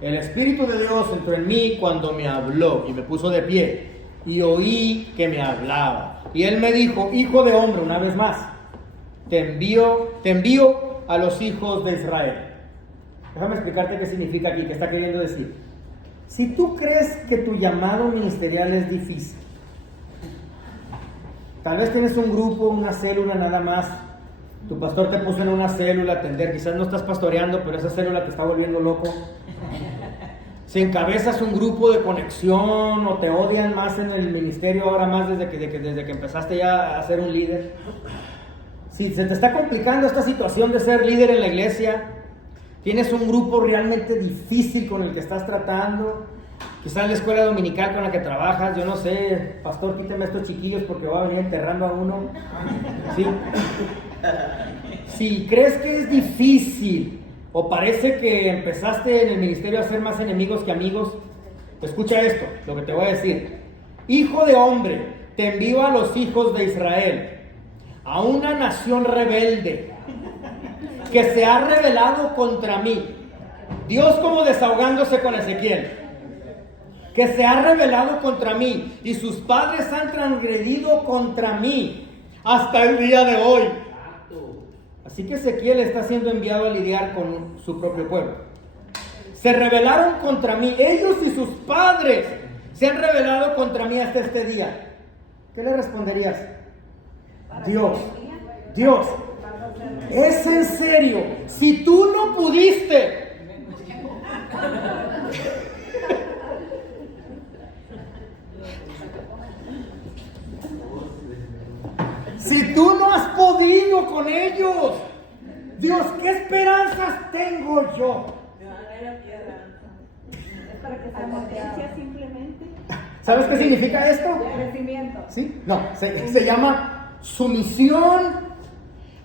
El Espíritu de Dios entró en mí cuando me habló y me puso de pie y oí que me hablaba. Y él me dijo, hijo de hombre, una vez más, te envío a los hijos de Israel. Déjame explicarte qué significa aquí, qué está queriendo decir. Si tú crees que tu llamado ministerial es difícil, tal vez tienes un grupo, una célula nada más. Tu pastor te puso en una célula a atender. Quizás no estás pastoreando, pero esa célula te está volviendo loco. Si encabezas un grupo de conexión o te odian más en el ministerio ahora más desde que empezaste ya a ser un líder. Si se te está complicando esta situación de ser líder en la iglesia, tienes un grupo realmente difícil con el que estás tratando. Quizás la escuela dominical con la que trabajas, yo no sé, pastor, quíteme estos chiquillos porque voy a venir enterrando a uno. ¿Sí? Si crees que es difícil o parece que empezaste en el ministerio a ser más enemigos que amigos, escucha esto, lo que te voy a decir. Hijo de hombre, te envío a los hijos de Israel, a una nación rebelde que se ha rebelado contra mí. Dios como desahogándose con Ezequiel. Que se ha rebelado contra mí y sus padres han transgredido contra mí hasta el día de hoy. Así que Ezequiel está siendo enviado a lidiar con su propio pueblo. Se rebelaron contra mí, ellos y sus padres se han rebelado contra mí hasta este día. ¿Qué le responderías? Dios, es en serio, si tú no pudiste. Si tú no has podido con ellos, Dios, ¿qué esperanzas tengo yo? Es para que se potencia simplemente. ¿Sabes qué significa esto? Crecimiento. ¿Sí? No, se llama su misión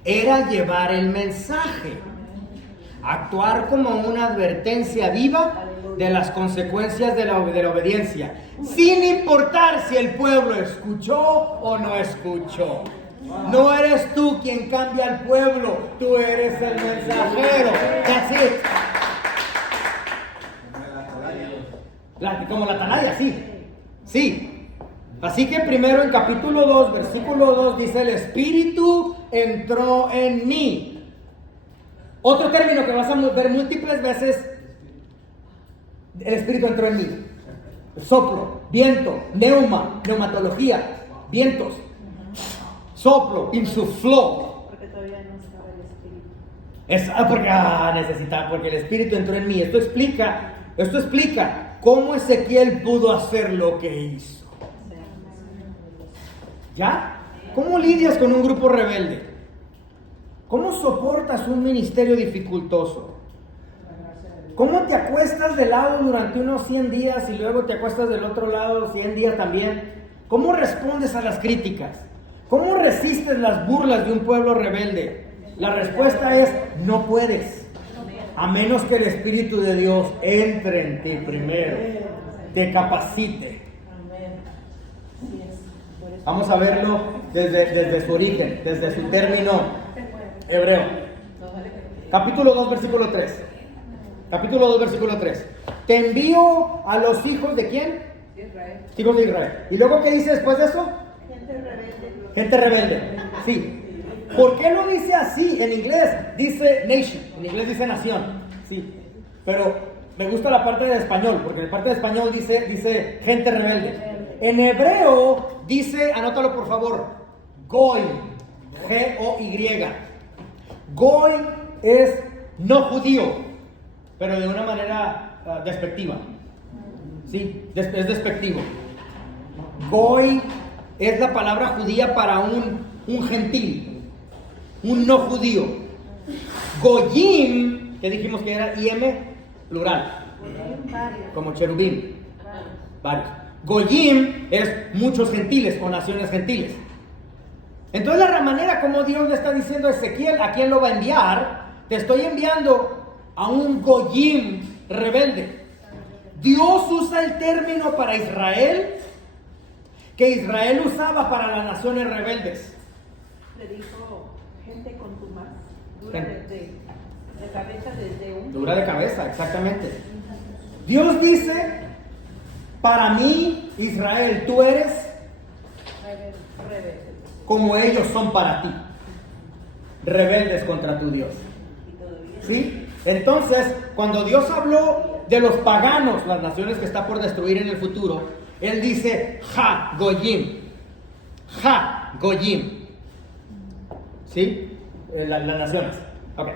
era llevar el mensaje. Actuar como una advertencia viva de las consecuencias de la obediencia, sin importar si el pueblo escuchó o no escuchó. No eres tú quien cambia al pueblo, tú eres el mensajero. That's it. Como la atalaya, sí. Sí. Así que primero en capítulo 2, versículo 2 dice: el Espíritu entró en mí. Otro término que vas a ver múltiples veces: el Espíritu entró en mí. Soplo, viento, neumatología, vientos. Soplo, insufló. Porque todavía no estaba el Espíritu. Porque el Espíritu entró en mí. Esto explica cómo Ezequiel pudo hacer lo que hizo. ¿Ya? ¿Cómo lidias con un grupo rebelde? ¿Cómo soportas un ministerio dificultoso? ¿Cómo te acuestas de lado durante unos 100 días y luego te acuestas del otro lado 100 días también? ¿Cómo respondes a las críticas? ¿Cómo resistes las burlas de un pueblo rebelde? La respuesta es: no puedes, a menos que el Espíritu de Dios entre en ti primero, te capacite. Vamos a verlo desde su origen, desde su término hebreo. Capítulo 2, versículo 3. Capítulo 2, versículo 3. Te envío a los hijos de ¿quién? Israel. Hijos de Israel. ¿Y luego qué dice después de eso? Gente rebelde. Gente rebelde, sí. ¿Por qué lo dice así? En inglés dice nation, en inglés dice nación, sí. Pero me gusta la parte de español, porque en la parte de español dice gente rebelde. En hebreo dice, anótalo por favor, goy, G-O-Y. Goy es no judío, pero de una manera despectiva. Sí, es despectivo. Goy es la palabra judía para un gentil, un no judío. Goyim, que dijimos que era IM, plural, como cherubín, varios. Goyim es muchos gentiles o naciones gentiles. Entonces la manera como Dios le está diciendo a Ezequiel a quién lo va a enviar: te estoy enviando a un Goyim rebelde. Dios usa el término para Israel que Israel usaba para las naciones rebeldes. Le dijo gente contumaz, dura de cabeza desde un... Dura de cabeza, exactamente. Dios dice: para mí, Israel, tú eres rebelde. como ellos son para ti, rebeldes contra tu Dios. ¿Sí? Entonces, cuando Dios habló de los paganos, las naciones que está por destruir en el futuro, Él dice Ha Goyim. Ha Goyim. ¿Sí? Las naciones. Ok.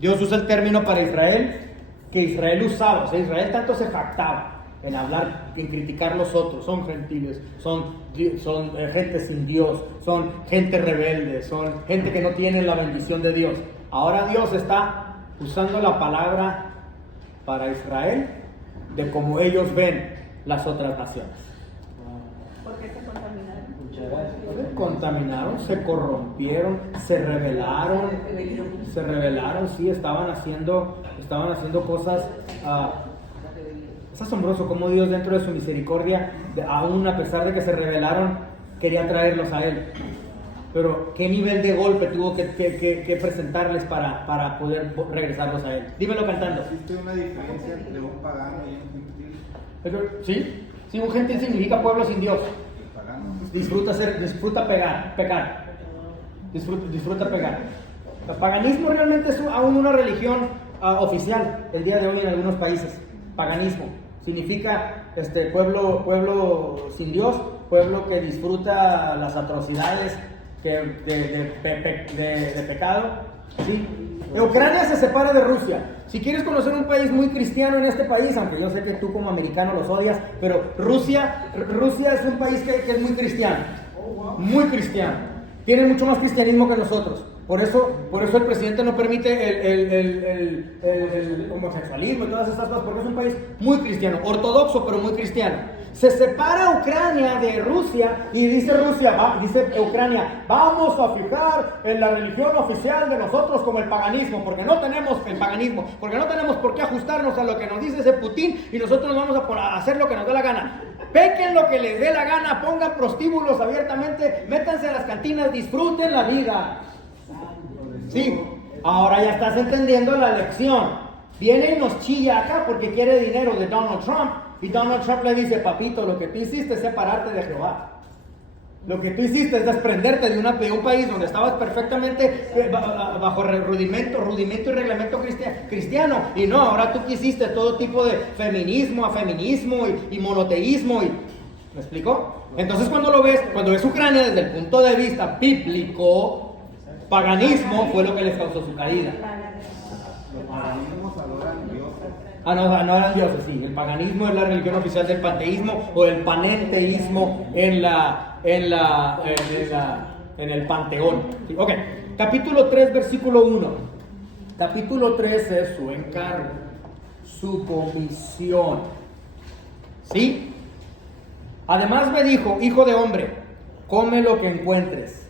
Dios usa el término para Israel que Israel usaba. O sea, Israel tanto se jactaba en hablar, en criticar los otros. Son gentiles, son gente sin Dios, son gente rebelde, son gente que no tiene la bendición de Dios. Ahora Dios está usando la palabra para Israel de cómo ellos ven las otras naciones. ¿Por qué se contaminaron? Se contaminaron, se corrompieron, se rebelaron, sí, estaban haciendo cosas. Es asombroso cómo Dios, dentro de su misericordia, aún a pesar de que se rebelaron, quería traerlos a Él. Pero qué nivel de golpe tuvo que presentarles para poder regresarlos a Él. Dímelo cantando. ¿Existe una diferencia entre un pagano y un gentil? Sí, un gentil significa pueblo sin Dios. El pagano. Disfruta pecar. Disfruta pecar. El paganismo realmente es aún una religión oficial el día de hoy en algunos países. Paganismo significa pueblo sin Dios, pueblo que disfruta las atrocidades de pecado. ¿Sí? Ucrania se separa de Rusia. Si quieres conocer un país muy cristiano en este país, aunque yo sé que tú como americano los odias, pero Rusia es un país que es muy cristiano. Muy cristiano. Tiene mucho más cristianismo que nosotros. Por eso el presidente no permite el homosexualismo y todas estas cosas, porque es un país muy cristiano, ortodoxo pero muy cristiano. Se separa Ucrania de Rusia y dice Ucrania, vamos a fijar en la religión oficial de nosotros como el paganismo, porque no tenemos por qué ajustarnos a lo que nos dice ese Putin y nosotros vamos a hacer lo que nos dé la gana. Pequen lo que les dé la gana, pongan prostíbulos abiertamente, métanse a las cantinas, disfruten la vida. Sí, ahora ya estás entendiendo la lección. Viene y nos chilla acá porque quiere dinero de Donald Trump. Y Donald Trump le dice, papito, lo que tú hiciste es separarte de Jehová. Lo que tú hiciste es desprenderte de un país donde estabas perfectamente bajo rudimento y reglamento cristiano. Y no, ahora tú quisiste todo tipo de feminismo, afeminismo y monoteísmo. ¿Me explico? Entonces cuando ves Ucrania desde el punto de vista bíblico, paganismo fue lo que les causó su caída. Los paganismos adoran dioses. No eran dioses, sí. El paganismo es la religión oficial del panteísmo o el panenteísmo en el panteón. Sí, ok, capítulo 3, versículo 1. Capítulo 3 es su encargo, su comisión. ¿Sí? Además me dijo, hijo de hombre, come lo que encuentres,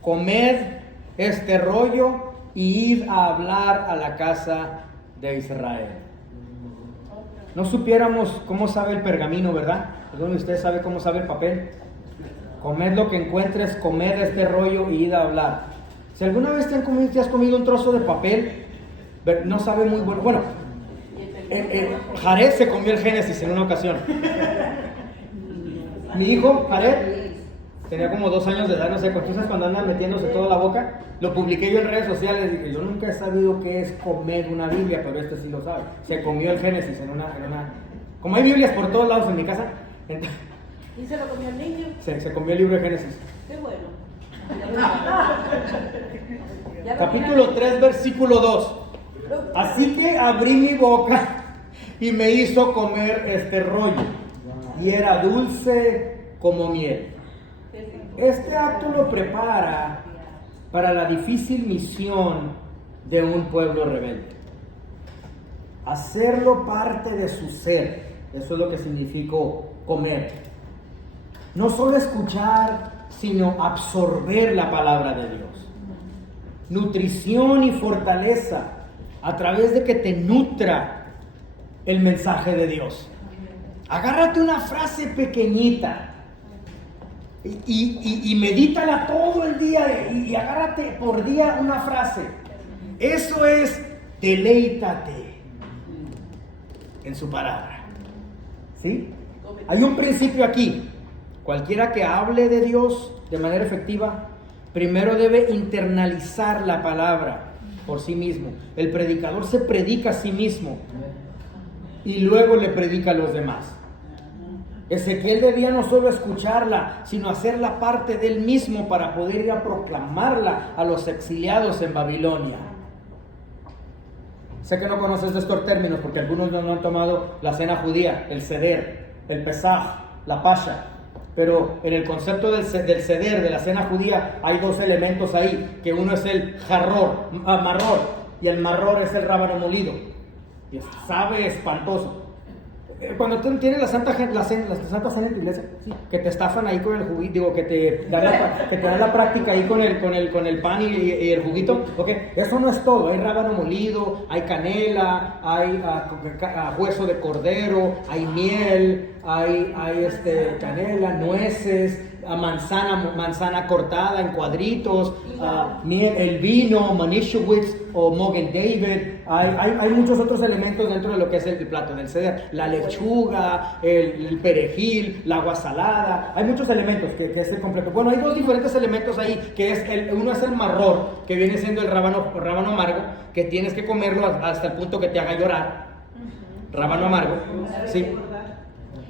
comed este rollo y id a hablar a la casa de Israel. No supiéramos cómo sabe el pergamino, ¿verdad? ¿Alguno de ustedes sabe cómo sabe el papel? Comed lo que encuentres, comed este rollo y id a hablar. Si alguna vez te has comido un trozo de papel, no sabe muy bueno. Bueno, Jared se comió el Génesis en una ocasión. Mi hijo, Jared, tenía como 2 años de edad, no sé, entonces cuando andan metiéndose toda la boca, lo publiqué yo en redes sociales y dije, yo nunca he sabido qué es comer una Biblia, pero este sí lo sabe. Se comió el Génesis en una... Como hay Biblias por todos lados en mi casa, entonces, ¿Y se lo comió el niño? se comió el libro de Génesis. Qué bueno. Capítulo 3, versículo 2. Así que abrí mi boca y me hizo comer este rollo, y era dulce como miel. Este acto lo prepara para la difícil misión de un pueblo rebelde. Hacerlo parte de su ser. Eso es lo que significó comer. No solo escuchar, sino absorber la palabra de Dios. Nutrición y fortaleza a través de que te nutra el mensaje de Dios. Agárrate una frase pequeñita y medítala todo el día y agárrate por día una frase. Eso es deleítate en su palabra. ¿Sí? Hay un principio aquí. Cualquiera que hable de Dios de manera efectiva, primero debe internalizar la palabra por sí mismo. El predicador se predica a sí mismo y luego le predica a los demás. Ezequiel debía no solo escucharla, sino hacerla parte de él mismo para poder ir a proclamarla a los exiliados en Babilonia. Sé que no conoces de estos términos porque algunos no han tomado la cena judía, el seder, el pesaj, la pasha. Pero en el concepto del seder, de la cena judía, hay 2 elementos ahí, que uno es el marror, y el marror es el rábano molido. Y sabe espantoso. Cuando tú tienes la Santa Cena en tu iglesia, sí, que te estafan ahí con el juguito, digo, que te dan la práctica ahí con el pan y el juguito, okay. Eso no es todo, hay rábano molido, hay canela, hay hueso de cordero, hay miel, hay canela, nueces, manzana cortada en cuadritos, miel, el vino, Manischewitz o Mogen David. Hay muchos otros elementos dentro de lo que es el plato del seder. La lechuga, el perejil, la agua salada. Hay muchos elementos que es el completo. Bueno, hay 2 diferentes elementos ahí, que es uno es el marror, que viene siendo el rábano amargo, que tienes que comerlo hasta el punto que te haga llorar. Rábano amargo, sí.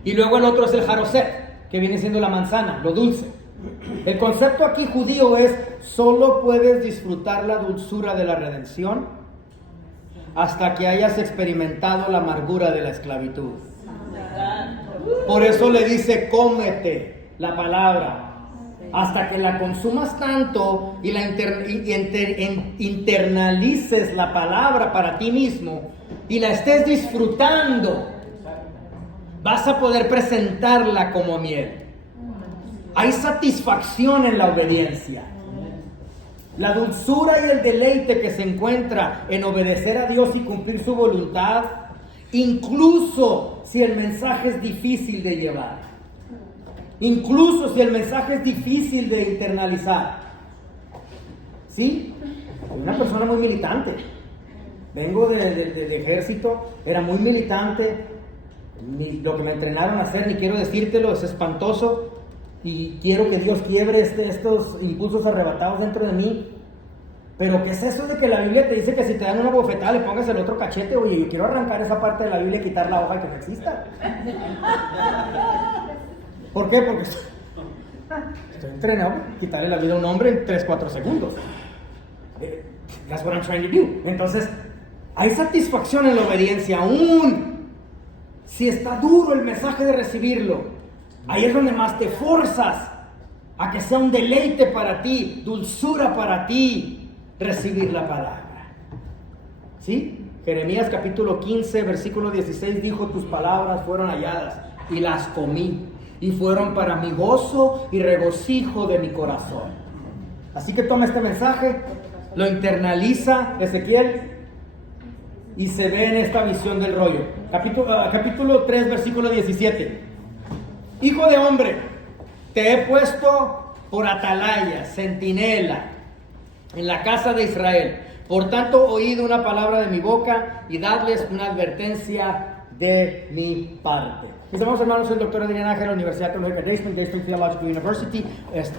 Y luego el otro es el jaroset, que viene siendo la manzana, lo dulce. El concepto aquí judío es: solo puedes disfrutar la dulzura de la redención hasta que hayas experimentado la amargura de la esclavitud. Por eso le dice: cómete la palabra hasta que la consumas tanto y la internalices la palabra para ti mismo y la estés disfrutando. vas a poder presentarla como miel. Hay satisfacción en la obediencia. La dulzura y el deleite que se encuentra en obedecer a Dios y cumplir su voluntad, incluso si el mensaje es difícil de llevar, incluso si el mensaje es difícil de internalizar. ¿Sí? Soy una persona muy militante. Vengo de ejército, era muy militante. Lo que me entrenaron a hacer, ni quiero decírtelo, es espantoso. Y quiero que Dios quiebre estos impulsos arrebatados dentro de mí. Pero ¿qué es eso de que la Biblia te dice que si te dan una bofetada le pongas el otro cachete? Oye, yo quiero arrancar esa parte de la Biblia y quitar la hoja y que no exista. ¿Por qué? Porque estoy entrenado a quitarle la vida a un hombre en 3-4 segundos. That's what I'm trying to do. Entonces, hay satisfacción en la obediencia, aún si está duro el mensaje de recibirlo. Ahí es donde más te forzas a que sea un deleite para ti, dulzura para ti, recibir la palabra. ¿Sí? Jeremías capítulo 15, versículo 16 dijo: tus palabras fueron halladas y las comí, y fueron para mi gozo y regocijo de mi corazón. Así que toma este mensaje, lo internaliza Ezequiel y se ve en esta visión del rollo. Capítulo 3, versículo 17. Hijo de hombre, te he puesto por atalaya, centinela, en la casa de Israel. Por tanto, oíd una palabra de mi boca y dadles una advertencia de mi parte. Mis amados hermanos, soy el doctor Adrián Nájera de la Universidad Teológica de Spring Theological University.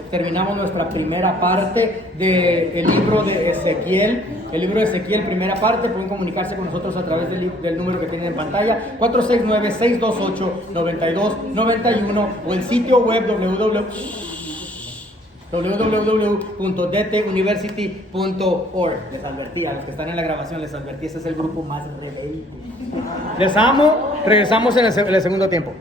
Terminamos nuestra primera parte del libro de Ezequiel. El libro de Ezequiel, primera parte. Pueden comunicarse con nosotros a través del número que tienen en pantalla, 469-628-9291, o el sitio web www.dtuniversity.org. Les advertí, a los que están en la grabación les advertí, ese es el grupo más rebelde. Les amo, regresamos en el segundo tiempo.